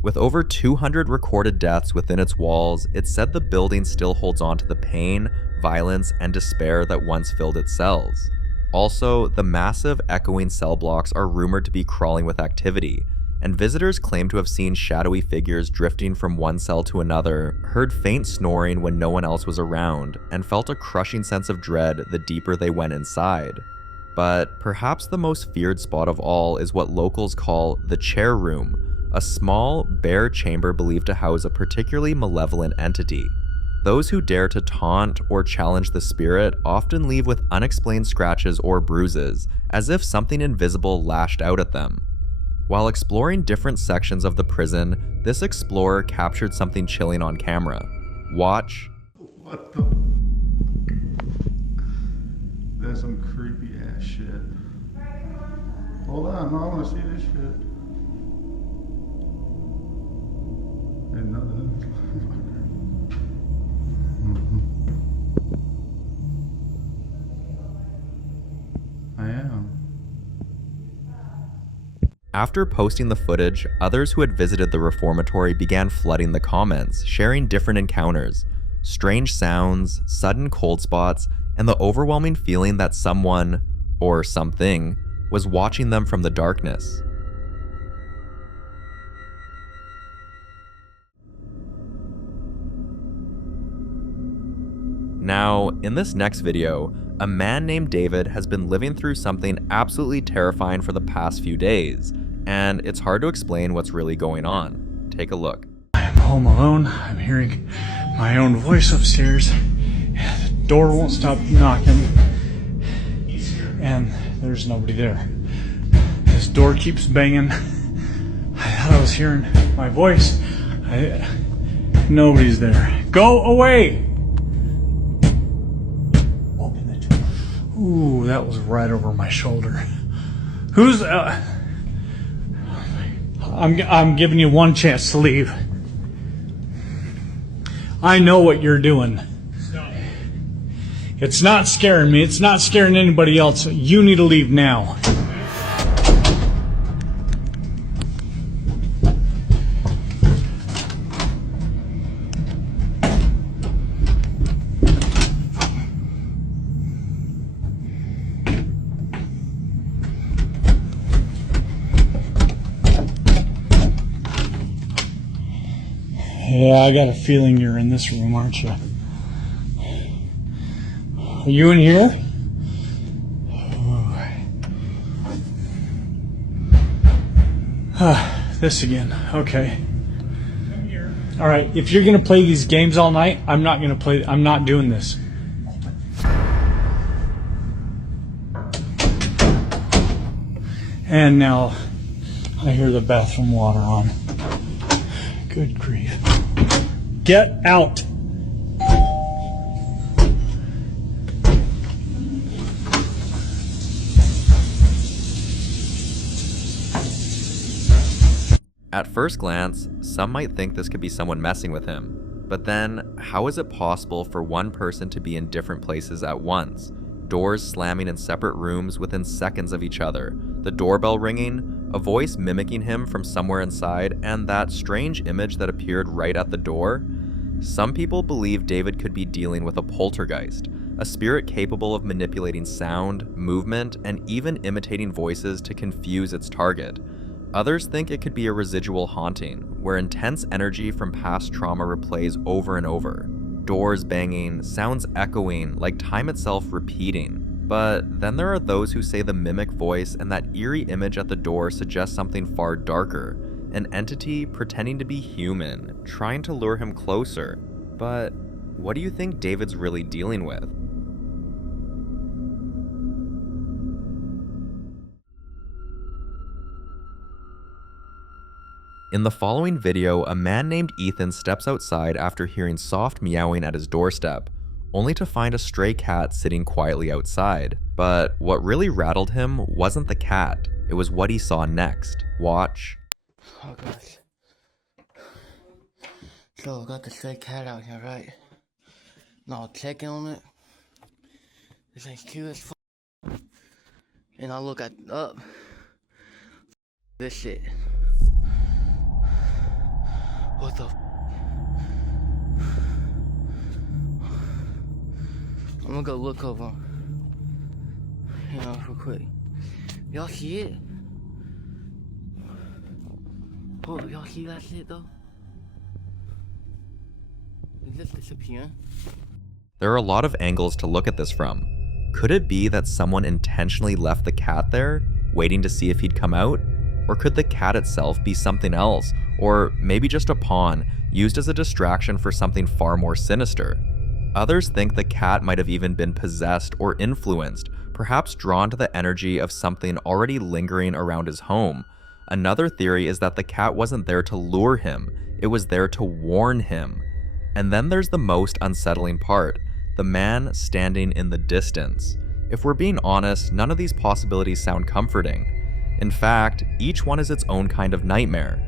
With over 200 recorded deaths within its walls, it's said the building still holds on to the pain, violence, and despair that once filled its cells. Also, the massive, echoing cell blocks are rumored to be crawling with activity, and visitors claim to have seen shadowy figures drifting from one cell to another, heard faint snoring when no one else was around, and felt a crushing sense of dread the deeper they went inside. But perhaps the most feared spot of all is what locals call the chair room, a small, bare chamber believed to house a particularly malevolent entity. Those who dare to taunt or challenge the spirit often leave with unexplained scratches or bruises, as if something invisible lashed out at them. While exploring different sections of the prison, this explorer captured something chilling on camera. Watch. What the? That's some creepy ass shit. Hold on, I want to see this shit. And nothing. I am. After posting the footage, others who had visited the reformatory began flooding the comments, sharing different encounters, strange sounds, sudden cold spots, and the overwhelming feeling that someone, or something, was watching them from the darkness. Now, in this next video, a man named David has been living through something absolutely terrifying for the past few days, and it's hard to explain what's really going on. Take a look. I'm home alone. I'm hearing my own voice upstairs. The door won't stop knocking, and there's nobody there. This door keeps banging. I thought I was hearing my voice. Nobody's there. Go away! Open the door. Ooh, that was right over my shoulder. Who's... I'm giving you one chance to leave. I know what you're doing. It's not scaring me. It's not scaring anybody else. You need to leave now. Yeah, I got a feeling you're in this room, aren't you? Are you in here? This again. Okay. All right. If you're gonna play these games all night, I'm not gonna play. I'm not doing this. And now I hear the bathroom water on. Good grief. Get out. At first glance, some might think this could be someone messing with him. But then, how is it possible for one person to be in different places at once? Doors slamming in separate rooms within seconds of each other, the doorbell ringing, a voice mimicking him from somewhere inside, and that strange image that appeared right at the door? Some people believe David could be dealing with a poltergeist, a spirit capable of manipulating sound, movement, and even imitating voices to confuse its target. Others think it could be a residual haunting, where intense energy from past trauma replays over and over. Doors banging, sounds echoing, like time itself repeating. But then there are those who say the mimic voice and that eerie image at the door suggests something far darker, an entity pretending to be human, trying to lure him closer. But what do you think David's really dealing with? In the following video, a man named Ethan steps outside after hearing soft meowing at his doorstep, only to find a stray cat sitting quietly outside. But what really rattled him wasn't the cat, it was what he saw next. Watch. Oh gosh. So I got the stray cat out here, right? Now checking on it. This thing's cute as f***. And I look up. This shit. What the f***? I'm gonna go look over. Real quick. Y'all see it? Oh, do y'all see that shit though? Is this disappearing? There are a lot of angles to look at this from. Could it be that someone intentionally left the cat there, waiting to see if he'd come out? Or could the cat itself be something else, or maybe just a pawn, used as a distraction for something far more sinister? Others think the cat might have even been possessed or influenced, perhaps drawn to the energy of something already lingering around his home. Another theory is that the cat wasn't there to lure him, it was there to warn him. And then there's the most unsettling part, the man standing in the distance. If we're being honest, none of these possibilities sound comforting. In fact, each one is its own kind of nightmare.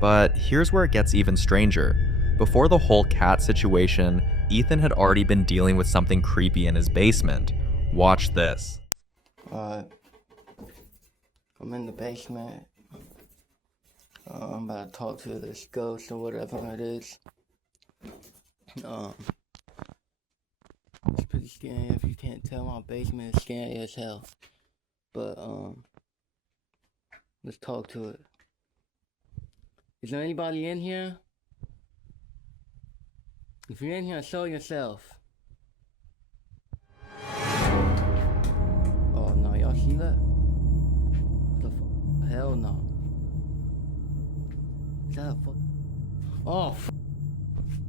But here's where it gets even stranger. Before the whole cat situation, Ethan had already been dealing with something creepy in his basement. Watch this. I'm in the basement. I'm about to talk to this ghost or whatever it is. It's pretty scary. If you can't tell, my basement is scary as hell. But let's talk to it. Is there anybody in here? If you're in here, show yourself. Oh no, y'all see that? The hell no. Is that a fuck? Oh,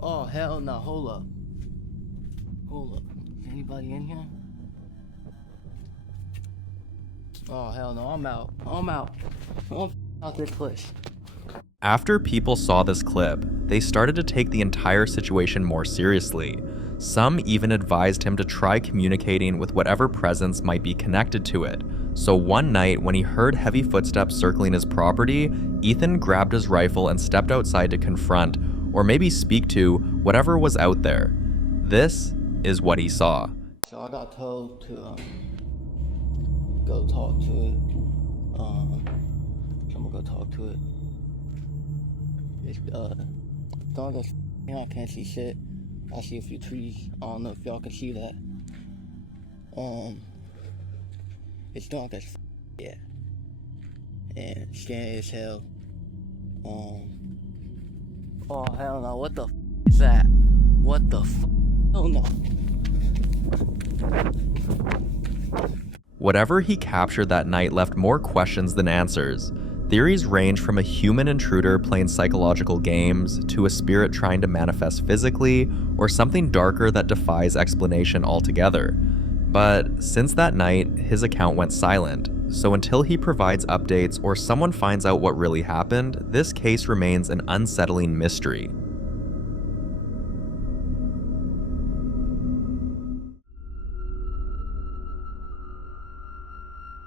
oh hell no, hold up. Hold up. Is anybody in here? Oh hell no, I'm out. I'm out this place. After people saw this clip, they started to take the entire situation more seriously. Some even advised him to try communicating with whatever presence might be connected to it. So one night, when he heard heavy footsteps circling his property, Ethan grabbed his rifle and stepped outside to confront, or maybe speak to, whatever was out there. This is what he saw. So I got told to go talk to it. So I'm gonna go talk to it. It's dark as I can't see shit. I see a few trees. I don't know if y'all can see that. It's dark as yeah. And scary as hell. Oh hell no, what the is that? What the oh no. Whatever he captured that night left more questions than answers. Theories range from a human intruder playing psychological games to a spirit trying to manifest physically, or something darker that defies explanation altogether. But since that night, his account went silent, so until he provides updates or someone finds out what really happened, this case remains an unsettling mystery.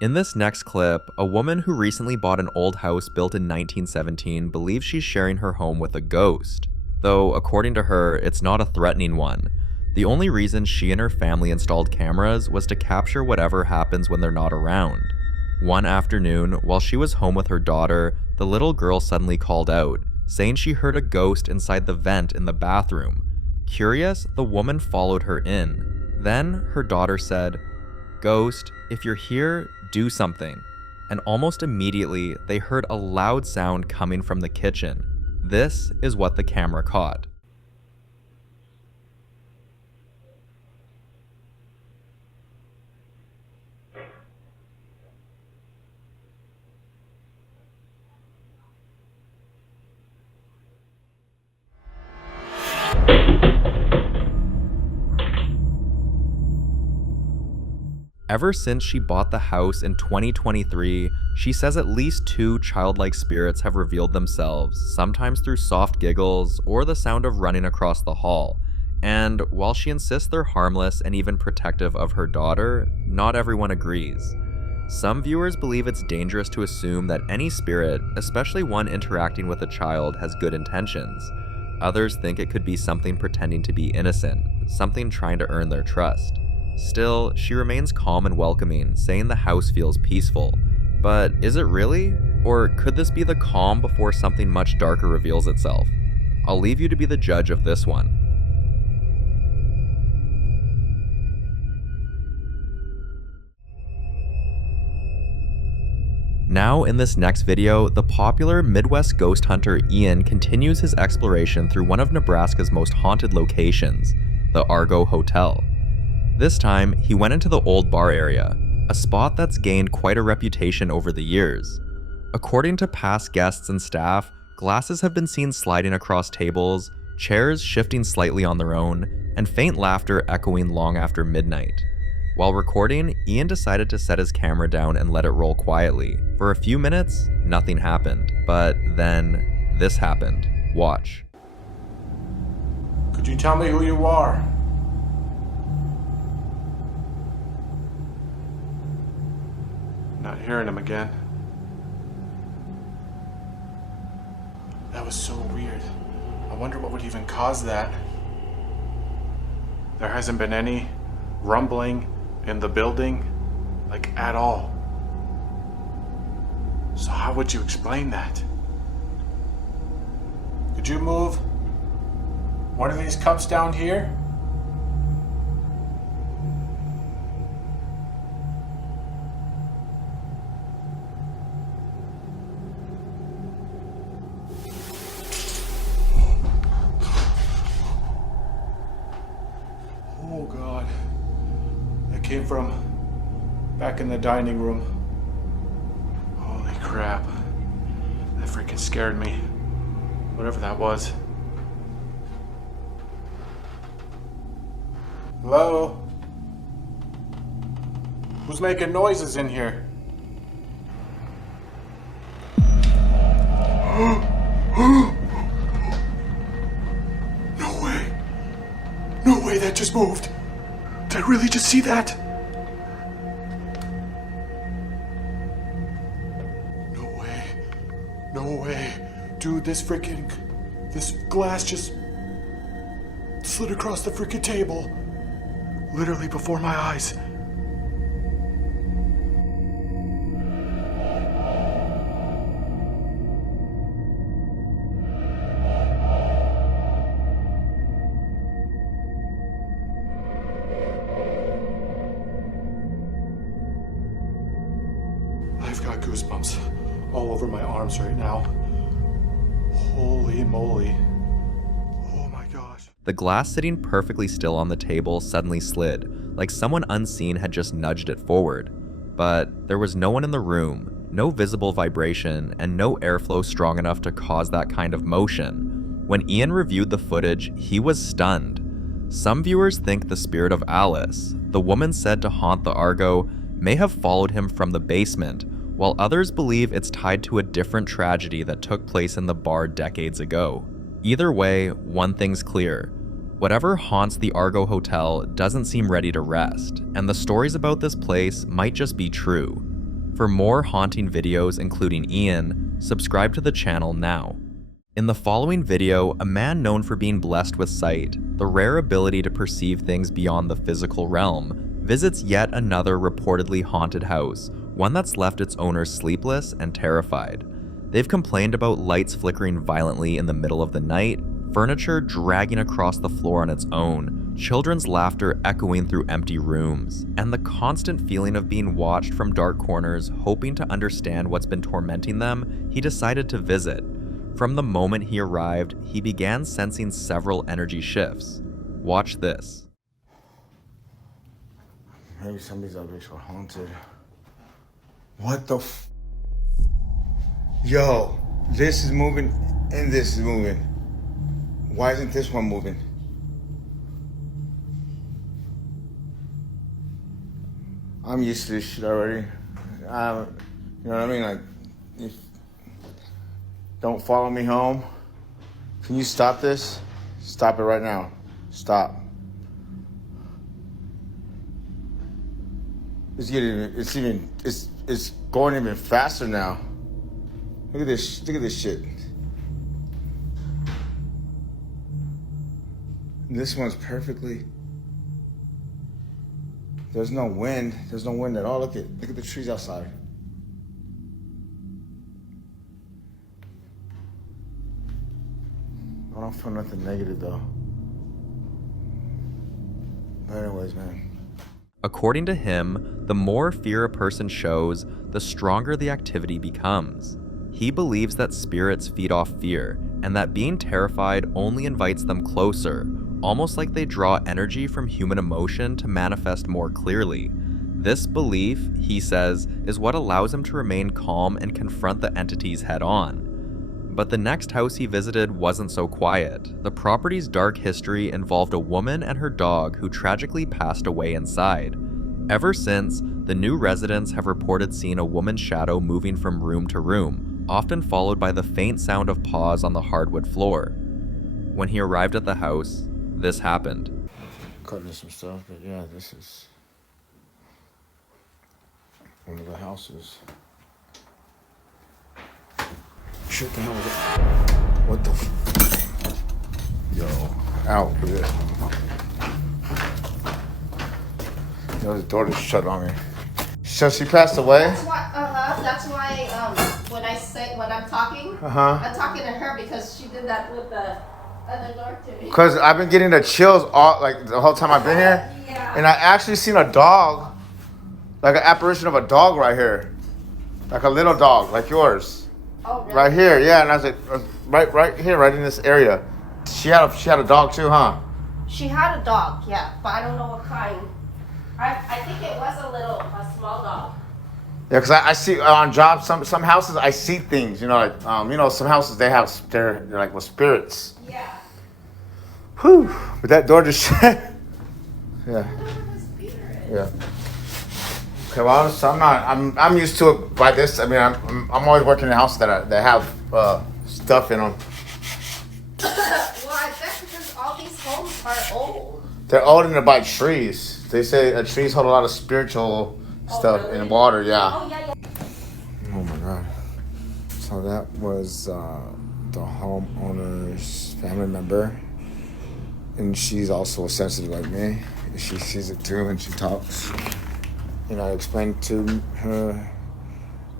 In this next clip, a woman who recently bought an old house built in 1917 believes she's sharing her home with a ghost. Though, according to her, it's not a threatening one. The only reason she and her family installed cameras was to capture whatever happens when they're not around. One afternoon, while she was home with her daughter, the little girl suddenly called out, saying she heard a ghost inside the vent in the bathroom. Curious, the woman followed her in. Then, her daughter said, "Ghost, if you're here, do something." And almost immediately, they heard a loud sound coming from the kitchen. This is what the camera caught. Ever since she bought the house in 2023, she says at least 2 childlike spirits have revealed themselves, sometimes through soft giggles or the sound of running across the hall. And while she insists they're harmless and even protective of her daughter, not everyone agrees. Some viewers believe it's dangerous to assume that any spirit, especially one interacting with a child, has good intentions. Others think it could be something pretending to be innocent, something trying to earn their trust. Still, she remains calm and welcoming, saying the house feels peaceful. But is it really? Or could this be the calm before something much darker reveals itself? I'll leave you to be the judge of this one. Now in this next video, the popular Midwest ghost hunter Ian continues his exploration through one of Nebraska's most haunted locations, the Argo Hotel. This time, he went into the old bar area, a spot that's gained quite a reputation over the years. According to past guests and staff, glasses have been seen sliding across tables, chairs shifting slightly on their own, and faint laughter echoing long after midnight. While recording, Ian decided to set his camera down and let it roll quietly. For a few minutes, nothing happened, but then this happened. Watch. Could you tell me who you are? Not hearing him again. That was so weird. I wonder what would even cause that. There hasn't been any rumbling in the building, like at all. So how would you explain that? Could you move one of these cups down here? Oh God. That came from back in the dining room. Holy crap. That freaking scared me. Whatever that was. Hello? Who's making noises in here? No way. No way that just moved. Did I really just see that? No way. No way. Dude, this glass just slid across the freaking table. Literally before my eyes. I've got goosebumps all over my arms right now. Holy moly. Oh my gosh. The glass sitting perfectly still on the table suddenly slid, like someone unseen had just nudged it forward. But there was no one in the room, no visible vibration, and no airflow strong enough to cause that kind of motion. When Ian reviewed the footage, he was stunned. Some viewers think the spirit of Alice, the woman said to haunt the Argo, may have followed him from the basement, while others believe it's tied to a different tragedy that took place in the bar decades ago. Either way, one thing's clear. Whatever haunts the Argo Hotel doesn't seem ready to rest, and the stories about this place might just be true. For more haunting videos including Ian, subscribe to the channel now. In the following video, a man known for being blessed with sight, the rare ability to perceive things beyond the physical realm, visits yet another reportedly haunted house, one that's left its owners sleepless and terrified. They've complained about lights flickering violently in the middle of the night, furniture dragging across the floor on its own, children's laughter echoing through empty rooms, and the constant feeling of being watched from dark corners. Hoping to understand what's been tormenting them, he decided to visit. From the moment he arrived, he began sensing several energy shifts. Watch this. Maybe some of these objects were haunted. What the f? Yo, this is moving and this is moving. Why isn't this one moving? I'm used to this shit already. You know what I mean? Like, don't follow me home. Can you stop this? Stop it right now. Stop. It's going even faster now. Look at this shit. And this one's perfectly. There's no wind at all. Look at the trees outside. I don't feel nothing negative though. But anyways, man. According to him, the more fear a person shows, the stronger the activity becomes. He believes that spirits feed off fear, and that being terrified only invites them closer, almost like they draw energy from human emotion to manifest more clearly. This belief, he says, is what allows him to remain calm and confront the entities head on. But the next house he visited wasn't so quiet. The property's dark history involved a woman and her dog who tragically passed away inside. Ever since, the new residents have reported seeing a woman's shadow moving from room to room, often followed by the faint sound of paws on the hardwood floor. When he arrived at the house, this happened. Cutting some stuff, but yeah, this is one of the houses. Shit, the hell was it? What the f? Yo, out with it. Yo, the door just shut on me. So she passed away? That's why when I'm talking, I'm talking to her because she did that with the other door to me. Because I've been getting the chills all, like, the whole time I've been here. Yeah. And I actually seen a dog, like an apparition of a dog right here. Like a little dog, like yours. Oh, really? Right here, yeah. And I was like, right here, right in this area. She had a dog too, huh? She had a dog, yeah, but I don't know what kind. I think it was a small dog. Yeah, because I see on jobs, some houses, I see things, you know, like, some houses, they're like with spirits. Yeah. Whew, but that door just shut. Yeah. Yeah. Okay, well, so I'm used to it by this. I mean, I'm always working in houses that have stuff in them. Well, I guess because all these homes are old. They're old and they're by trees. They say trees hold a lot of spiritual stuff really? in water, yeah. Oh, yeah. Oh my God. So that was the homeowner's family member. And she's also sensitive like me. She sees it too and she talks. You know, I explained to her,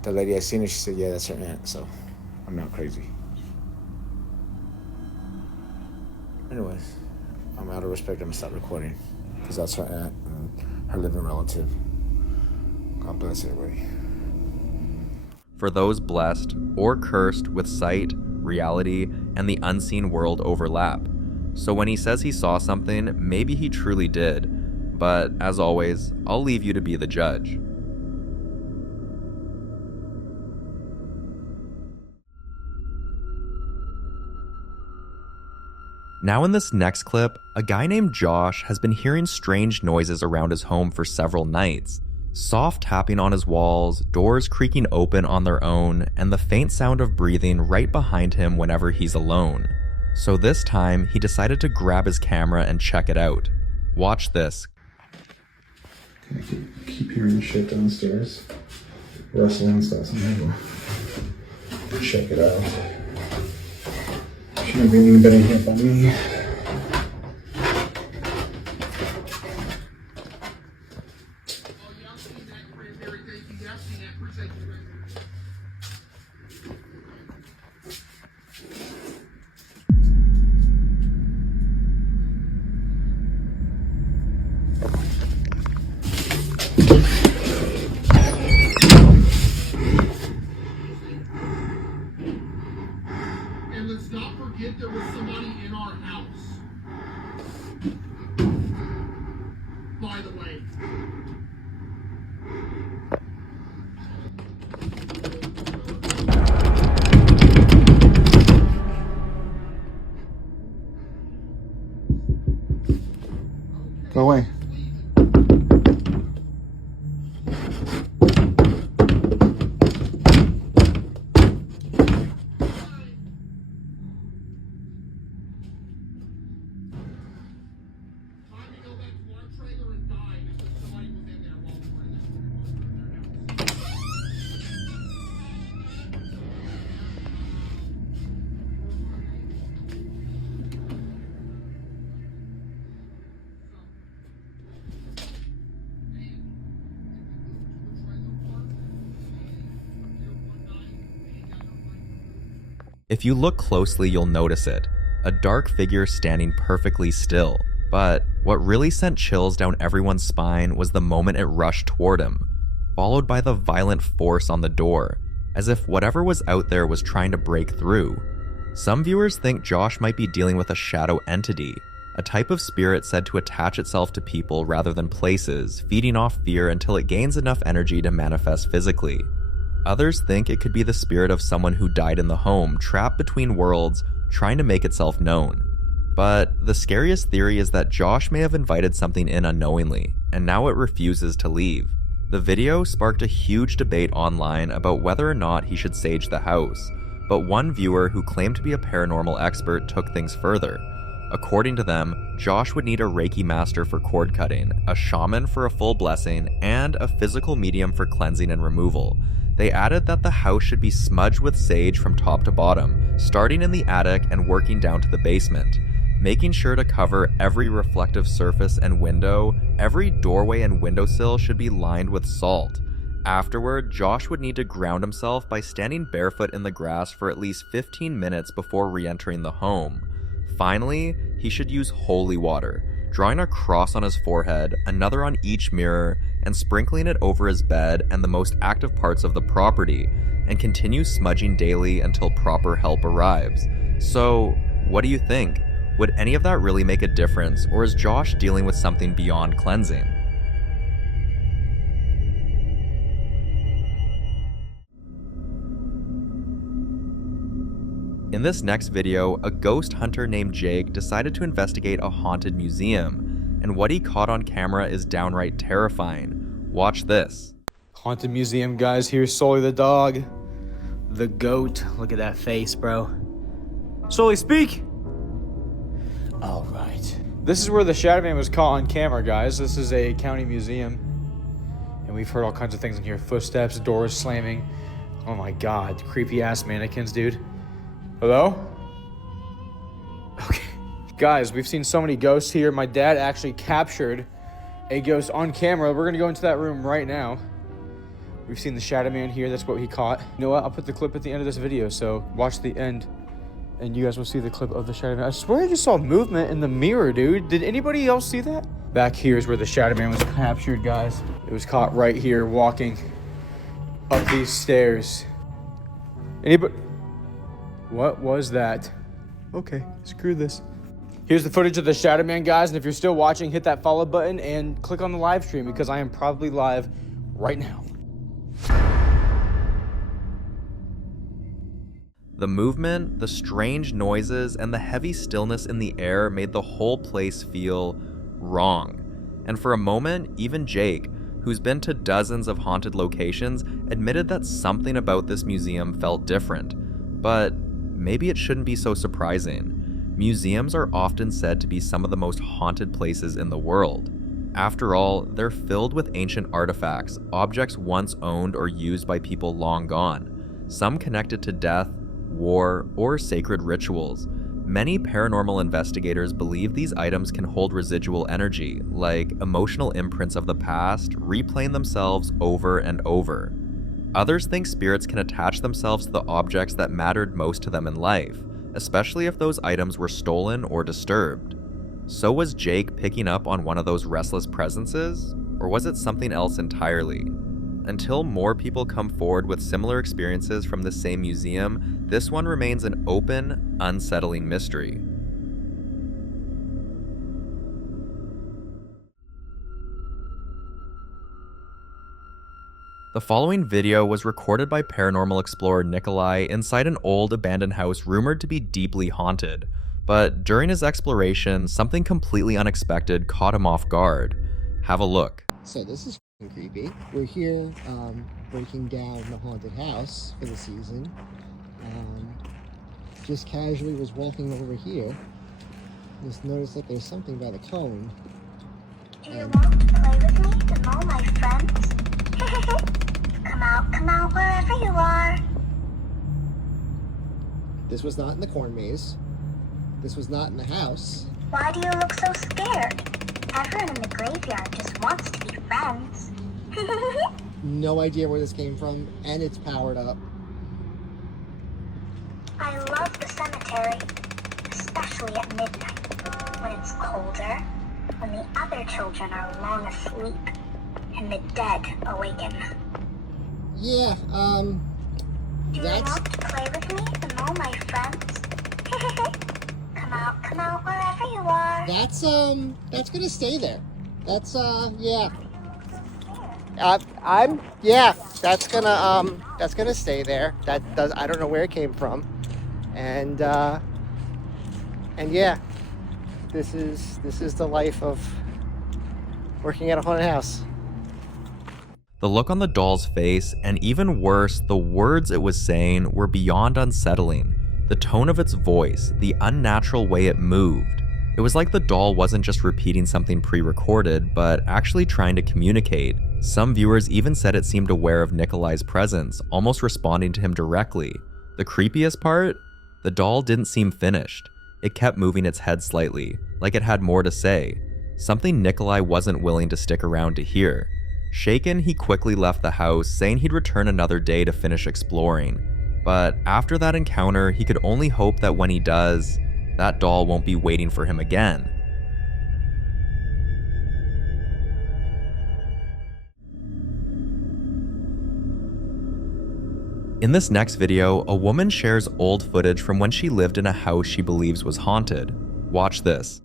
the lady I seen her, she said, yeah, that's her aunt, so I'm not crazy. Anyways, I'm out of respect, I'm gonna stop recording. Because that's her aunt and her living relative. God bless everybody. For those blessed or cursed with sight, reality, and the unseen world overlap. So when he says he saw something, maybe he truly did. But as always, I'll leave you to be the judge. Now in this next clip, a guy named Josh has been hearing strange noises around his home for several nights. Soft tapping on his walls, doors creaking open on their own, and the faint sound of breathing right behind him whenever he's alone. So this time, he decided to grab his camera and check it out. Watch this. I keep hearing shit downstairs. Rustling stuff. So I'm gonna check it out. Shouldn't be anybody here but me. And let's not forget there was somebody in our house. By the way. Go away. If you look closely, you'll notice it. A dark figure standing perfectly still. But what really sent chills down everyone's spine was the moment it rushed toward him, followed by the violent force on the door, as if whatever was out there was trying to break through. Some viewers think Josh might be dealing with a shadow entity, a type of spirit said to attach itself to people rather than places, feeding off fear until it gains enough energy to manifest physically. Others think it could be the spirit of someone who died in the home, trapped between worlds, trying to make itself known. But the scariest theory is that Josh may have invited something in unknowingly, and now it refuses to leave. The video sparked a huge debate online about whether or not he should sage the house, but one viewer who claimed to be a paranormal expert took things further. According to them, Josh would need a Reiki master for cord cutting, a shaman for a full blessing, and a physical medium for cleansing and removal. They added that the house should be smudged with sage from top to bottom, starting in the attic and working down to the basement, making sure to cover every reflective surface and window. Every doorway and windowsill should be lined with salt. Afterward, Josh would need to ground himself by standing barefoot in the grass for at least 15 minutes before re-entering the home. Finally, he should use holy water, drawing a cross on his forehead, another on each mirror, and sprinkling it over his bed and the most active parts of the property, and continue smudging daily until proper help arrives. So, what do you think? Would any of that really make a difference, or is Josh dealing with something beyond cleansing? In this next video, a ghost hunter named Jake decided to investigate a haunted museum, and what he caught on camera is downright terrifying. Watch this. Haunted museum, guys. Here's Sully the dog. The goat. Look at that face, bro. Sully, speak! All right. This is where the Shadow Man was caught on camera, guys. This is a county museum. And we've heard all kinds of things in here. Footsteps, doors slamming. Oh my god. Creepy ass mannequins, dude. Hello? Okay. Guys, we've seen so many ghosts here. My dad actually captured a ghost on camera. We're gonna go into that room right now. We've seen the Shadow Man here. That's what he caught. You know what? I'll put the clip at the end of this video, so watch the end and you guys will see the clip of the Shadow Man. I swear I just saw movement in the mirror, dude. Did anybody else see that? Back here is where the Shadow Man was captured, guys. It was caught right here walking up these stairs. Anybody? What was that? Okay, screw this. Here's the footage of the Shadow Man, guys, and if you're still watching, hit that follow button and click on the live stream because I am probably live right now. The movement, the strange noises, and the heavy stillness in the air made the whole place feel wrong. And for a moment, even Jake, who's been to dozens of haunted locations, admitted that something about this museum felt different. But maybe it shouldn't be so surprising. Museums are often said to be some of the most haunted places in the world. After all, they're filled with ancient artifacts, objects once owned or used by people long gone, some connected to death, war, or sacred rituals. Many paranormal investigators believe these items can hold residual energy, like emotional imprints of the past, replaying themselves over and over. Others think spirits can attach themselves to the objects that mattered most to them in life, especially if those items were stolen or disturbed. So was Jake picking up on one of those restless presences, or was it something else entirely? Until more people come forward with similar experiences from the same museum, this one remains an open, unsettling mystery. The following video was recorded by paranormal explorer Nikolai inside an old abandoned house rumored to be deeply haunted, but during his exploration, something completely unexpected caught him off guard. Have a look. So this is creepy. We're here breaking down the haunted house for the season. Just casually was walking over here. Just noticed that there's something by the cone. Do you want to play with me and all my friends? Come out wherever you are. This was not in the corn maze. This was not in the house. Why do you look so scared? Everyone in the graveyard just wants to be friends. No idea where this came from, and it's powered up. I love the cemetery, especially at midnight, when it's colder, when the other children are long asleep, and the dead awaken. Yeah, Do you want to play with me and all my friends? Come out wherever you are. That's gonna stay there. That's, yeah. That's gonna stay there. I don't know where it came from. And yeah, this is the life of working at a haunted house. The look on the doll's face, and even worse, the words it was saying, were beyond unsettling. The tone of its voice, the unnatural way it moved. It was like the doll wasn't just repeating something pre-recorded, but actually trying to communicate. Some viewers even said it seemed aware of Nikolai's presence, almost responding to him directly. The creepiest part? The doll didn't seem finished. It kept moving its head slightly, like it had more to say. Something Nikolai wasn't willing to stick around to hear. Shaken, he quickly left the house, saying he'd return another day to finish exploring. But after that encounter, he could only hope that when he does, that doll won't be waiting for him again. In this next video, a woman shares old footage from when she lived in a house she believes was haunted. Watch this.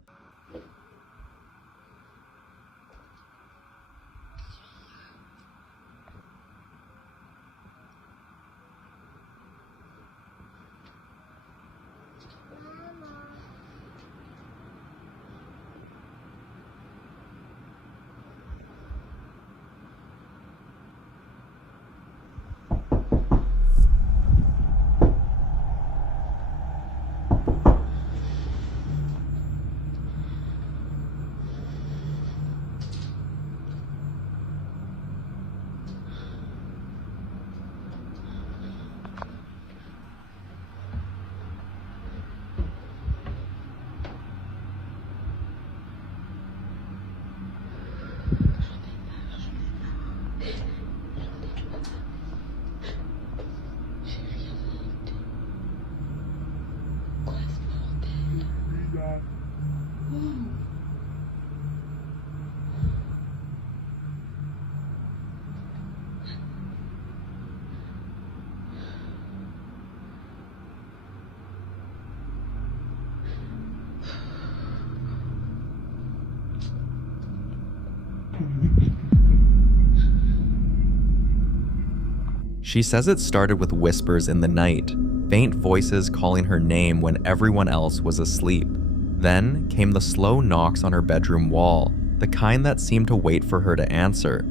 She says it started with whispers in the night, faint voices calling her name when everyone else was asleep. Then came the slow knocks on her bedroom wall, the kind that seemed to wait for her to answer.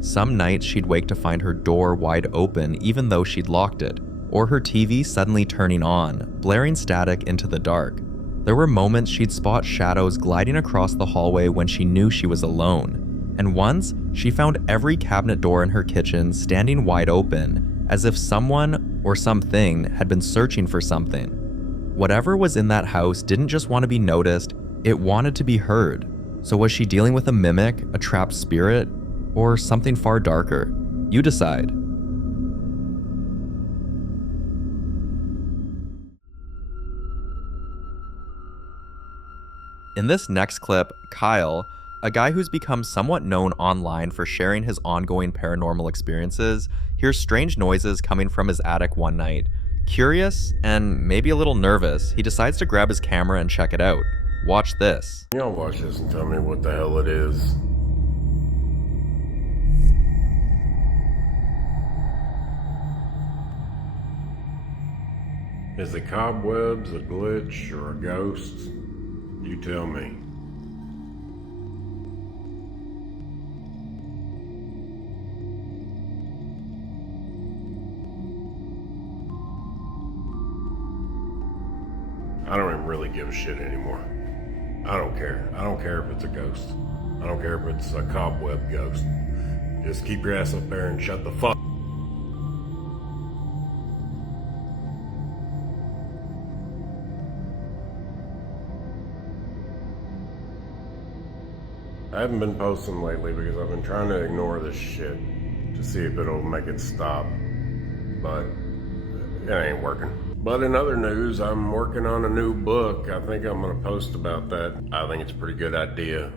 Some nights she'd wake to find her door wide open even though she'd locked it, or her TV suddenly turning on, blaring static into the dark. There were moments she'd spot shadows gliding across the hallway when she knew she was alone. And once, she found every cabinet door in her kitchen standing wide open, as if someone or something had been searching for something. Whatever was in that house didn't just want to be noticed, it wanted to be heard. So was she dealing with a mimic, a trapped spirit, or something far darker? You decide. In this next clip, Kyle, a guy who's become somewhat known online for sharing his ongoing paranormal experiences, hears strange noises coming from his attic one night. Curious, and maybe a little nervous, he decides to grab his camera and check it out. Watch this. Y'all watch this and tell me what the hell it is. Is the cobwebs a glitch or a ghost? You tell me. I don't even really give a shit anymore. I don't care. I don't care if it's a ghost. I don't care if it's a cobweb ghost. Just keep your ass up there and shut the fuck. I haven't been posting lately because I've been trying to ignore this shit to see if it'll make it stop, but it ain't working. But in other news, I'm working on a new book. I think I'm gonna post about that. I think it's a pretty good idea.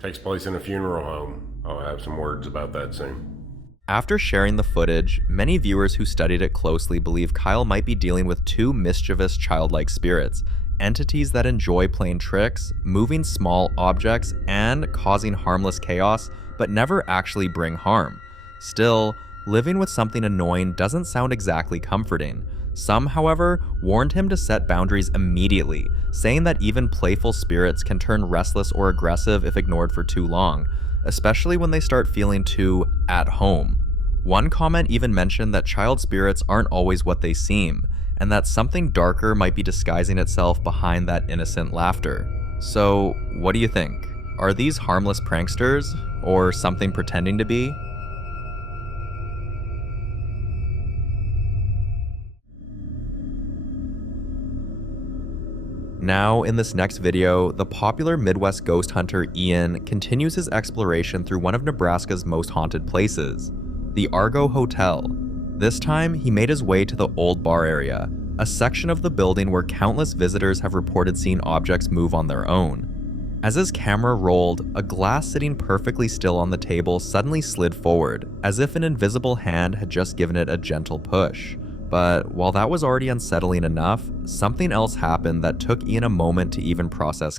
Takes place in a funeral home. I'll have some words about that soon. After sharing the footage, many viewers who studied it closely believe Kyle might be dealing with two mischievous childlike spirits, entities that enjoy playing tricks, moving small objects, and causing harmless chaos, but never actually bring harm. Still, living with something annoying doesn't sound exactly comforting. Some, however, warned him to set boundaries immediately, saying that even playful spirits can turn restless or aggressive if ignored for too long, especially when they start feeling too at home. One comment even mentioned that child spirits aren't always what they seem, and that something darker might be disguising itself behind that innocent laughter. So, what do you think? Are these harmless pranksters, or something pretending to be? Now, in this next video, the popular Midwest ghost hunter Ian continues his exploration through one of Nebraska's most haunted places, the Argo Hotel. This time, he made his way to the Old Bar area, a section of the building where countless visitors have reported seeing objects move on their own. As his camera rolled, a glass sitting perfectly still on the table suddenly slid forward, as if an invisible hand had just given it a gentle push. But while that was already unsettling enough, something else happened that took Ian a moment to even process.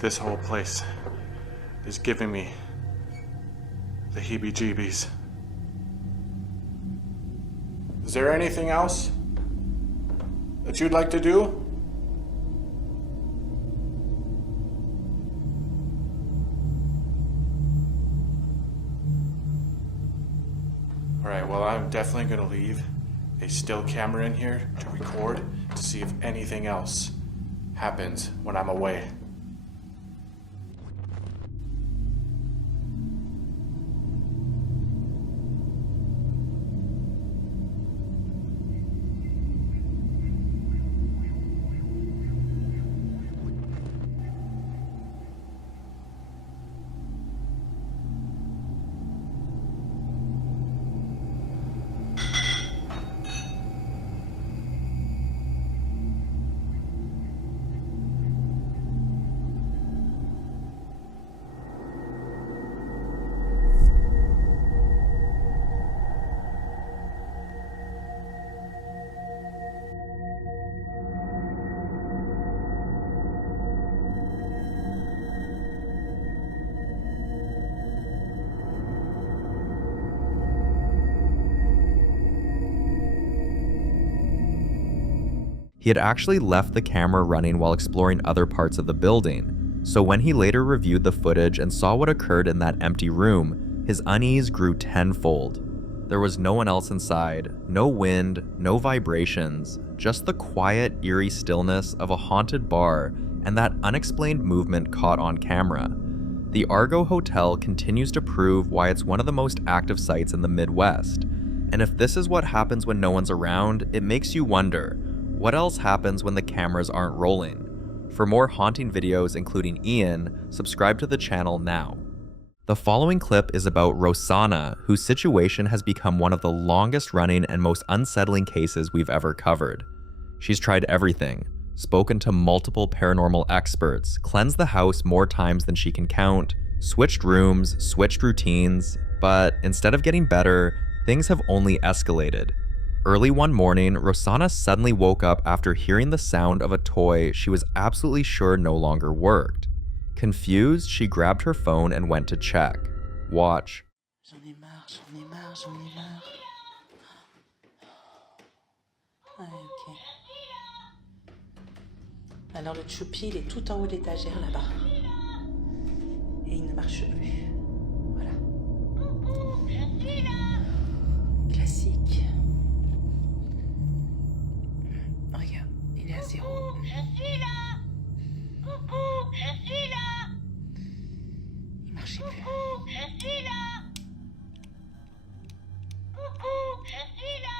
This whole place is giving me the heebie-jeebies. Is there anything else that you'd like to do? Alright, well, I'm definitely gonna leave a still camera in here to record to see if anything else happens when I'm away. He had actually left the camera running while exploring other parts of the building, so when he later reviewed the footage and saw what occurred in that empty room, his unease grew tenfold. There was no one else inside, no wind, no vibrations, just the quiet, eerie stillness of a haunted bar and that unexplained movement caught on camera. The Argo Hotel continues to prove why it's one of the most active sites in the Midwest, and if this is what happens when no one's around, it makes you wonder, what else happens when the cameras aren't rolling? For more haunting videos including Ian, subscribe to the channel now. The following clip is about Rosanna, whose situation has become one of the longest running and most unsettling cases we've ever covered. She's tried everything, spoken to multiple paranormal experts, cleansed the house more times than she can count, switched rooms, switched routines, but instead of getting better, things have only escalated. Early one morning, Rosanna suddenly woke up after hearing the sound of a toy she was absolutely sure no longer worked. Confused, she grabbed her phone and went to check. Watch. J'en ai marre, j'en ai marre, j'en ai marre. Ouais, ok. Alors le choupi, il est tout en haut de l'étagère là-bas. Et il ne marche plus. Voilà. Classique. Regarde, il est à 0. Je suis là. Coucou, je suis là. Il marchait plus. Coucou, je suis là. Coucou, je suis là.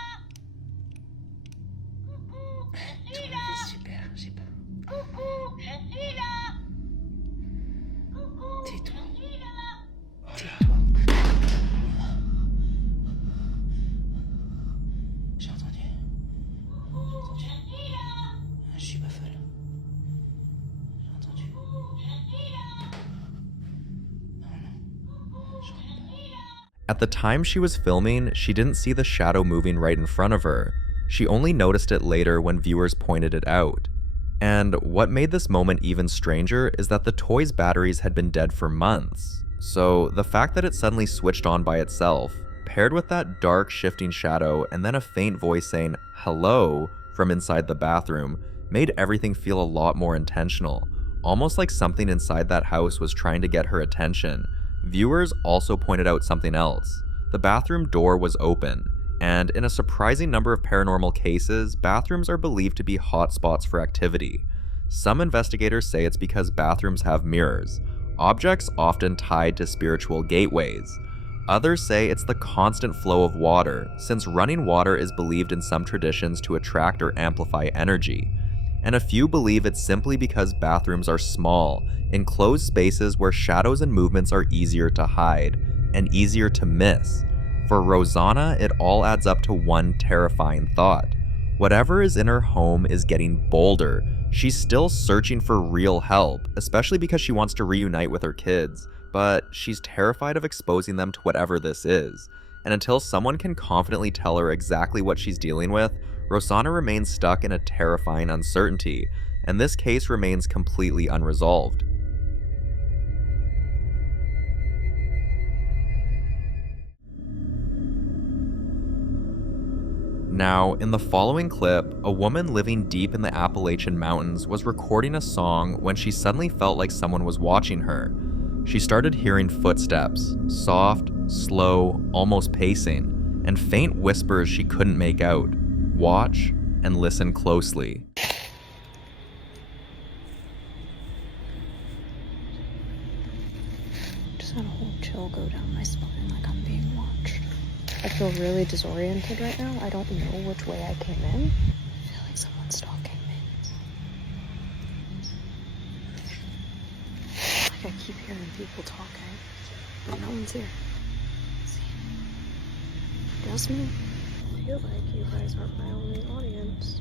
Coucou, je suis là. Super, j'ai pas. Coucou, je suis là. Coucou, tais-toi. Tais-toi. J'ai entendu. Je suis pas folle. J'ai entendu. At the time she was filming, she didn't see the shadow moving right in front of her. She only noticed it later when viewers pointed it out. And what made this moment even stranger is that the toy's batteries had been dead for months. So the fact that it suddenly switched on by itself, paired with that dark shifting shadow and then a faint voice saying hello from inside the bathroom, made everything feel a lot more intentional, almost like something inside that house was trying to get her attention. Viewers also pointed out something else. The bathroom door was open, and in a surprising number of paranormal cases, bathrooms are believed to be hotspots for activity. Some investigators say it's because bathrooms have mirrors, objects often tied to spiritual gateways. Others say it's the constant flow of water, since running water is believed in some traditions to attract or amplify energy. And a few believe it's simply because bathrooms are small, enclosed spaces where shadows and movements are easier to hide, and easier to miss. For Rosanna, it all adds up to one terrifying thought. Whatever is in her home is getting bolder. She's still searching for real help, especially because she wants to reunite with her kids, but she's terrified of exposing them to whatever this is, and until someone can confidently tell her exactly what she's dealing with, Rosanna remains stuck in a terrifying uncertainty, and this case remains completely unresolved. Now, in the following clip, a woman living deep in the Appalachian Mountains was recording a song when she suddenly felt like someone was watching her. She started hearing footsteps, soft, slow, almost pacing, and faint whispers she couldn't make out. Watch and listen closely. Just had a whole chill go down my spine like I'm being watched. I feel really disoriented right now. I don't know which way I came in. I feel like someone's stalking me. Like I keep hearing people talking, but no one's here. See? Just me. I feel like you guys aren't my only audience.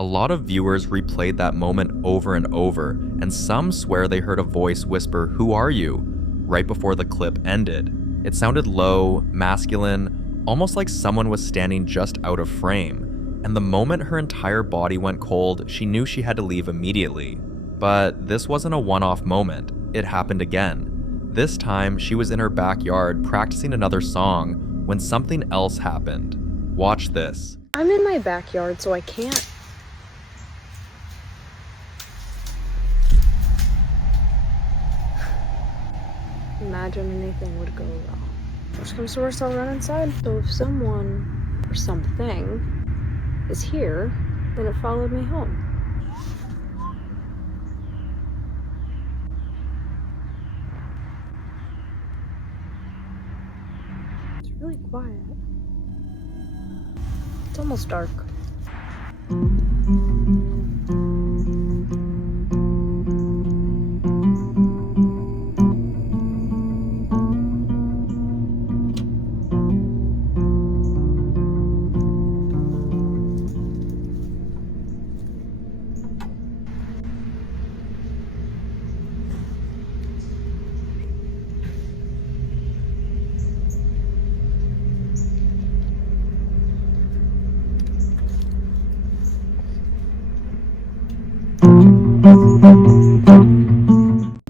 A lot of viewers replayed that moment over and over, and some swear they heard a voice whisper, "Who are you?" right before the clip ended. It sounded low, masculine, almost like someone was standing just out of frame, and the moment her entire body went cold, she knew she had to leave immediately. But this wasn't a one-off moment, it happened again. This time, she was in her backyard practicing another song when something else happened. Watch this. I'm in my backyard, so I can't. Imagine anything would go wrong. Worst comes to worst, I'll run inside. So if someone or something is here, then it followed me home. It's really quiet. It's almost dark.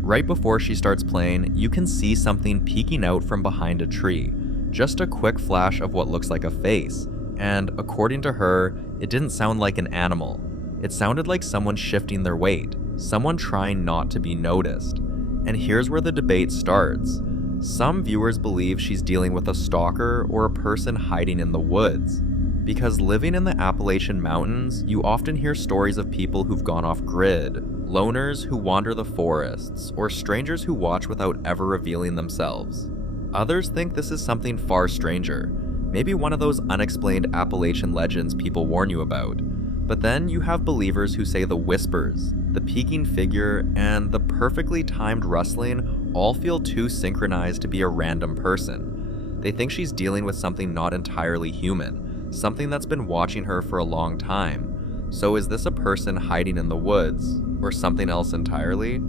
Right before she starts playing, you can see something peeking out from behind a tree. Just a quick flash of what looks like a face, and according to her, it didn't sound like an animal. It sounded like someone shifting their weight, someone trying not to be noticed. And here's where the debate starts. Some viewers believe she's dealing with a stalker or a person hiding in the woods. Because living in the Appalachian Mountains, you often hear stories of people who've gone off grid, loners who wander the forests, or strangers who watch without ever revealing themselves. Others think this is something far stranger, maybe one of those unexplained Appalachian legends people warn you about. But then you have believers who say the whispers, the peeking figure, and the perfectly timed rustling all feel too synchronized to be a random person. They think she's dealing with something not entirely human, something that's been watching her for a long time. So is this a person hiding in the woods, or something else entirely?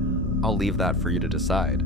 I'll leave that for you to decide.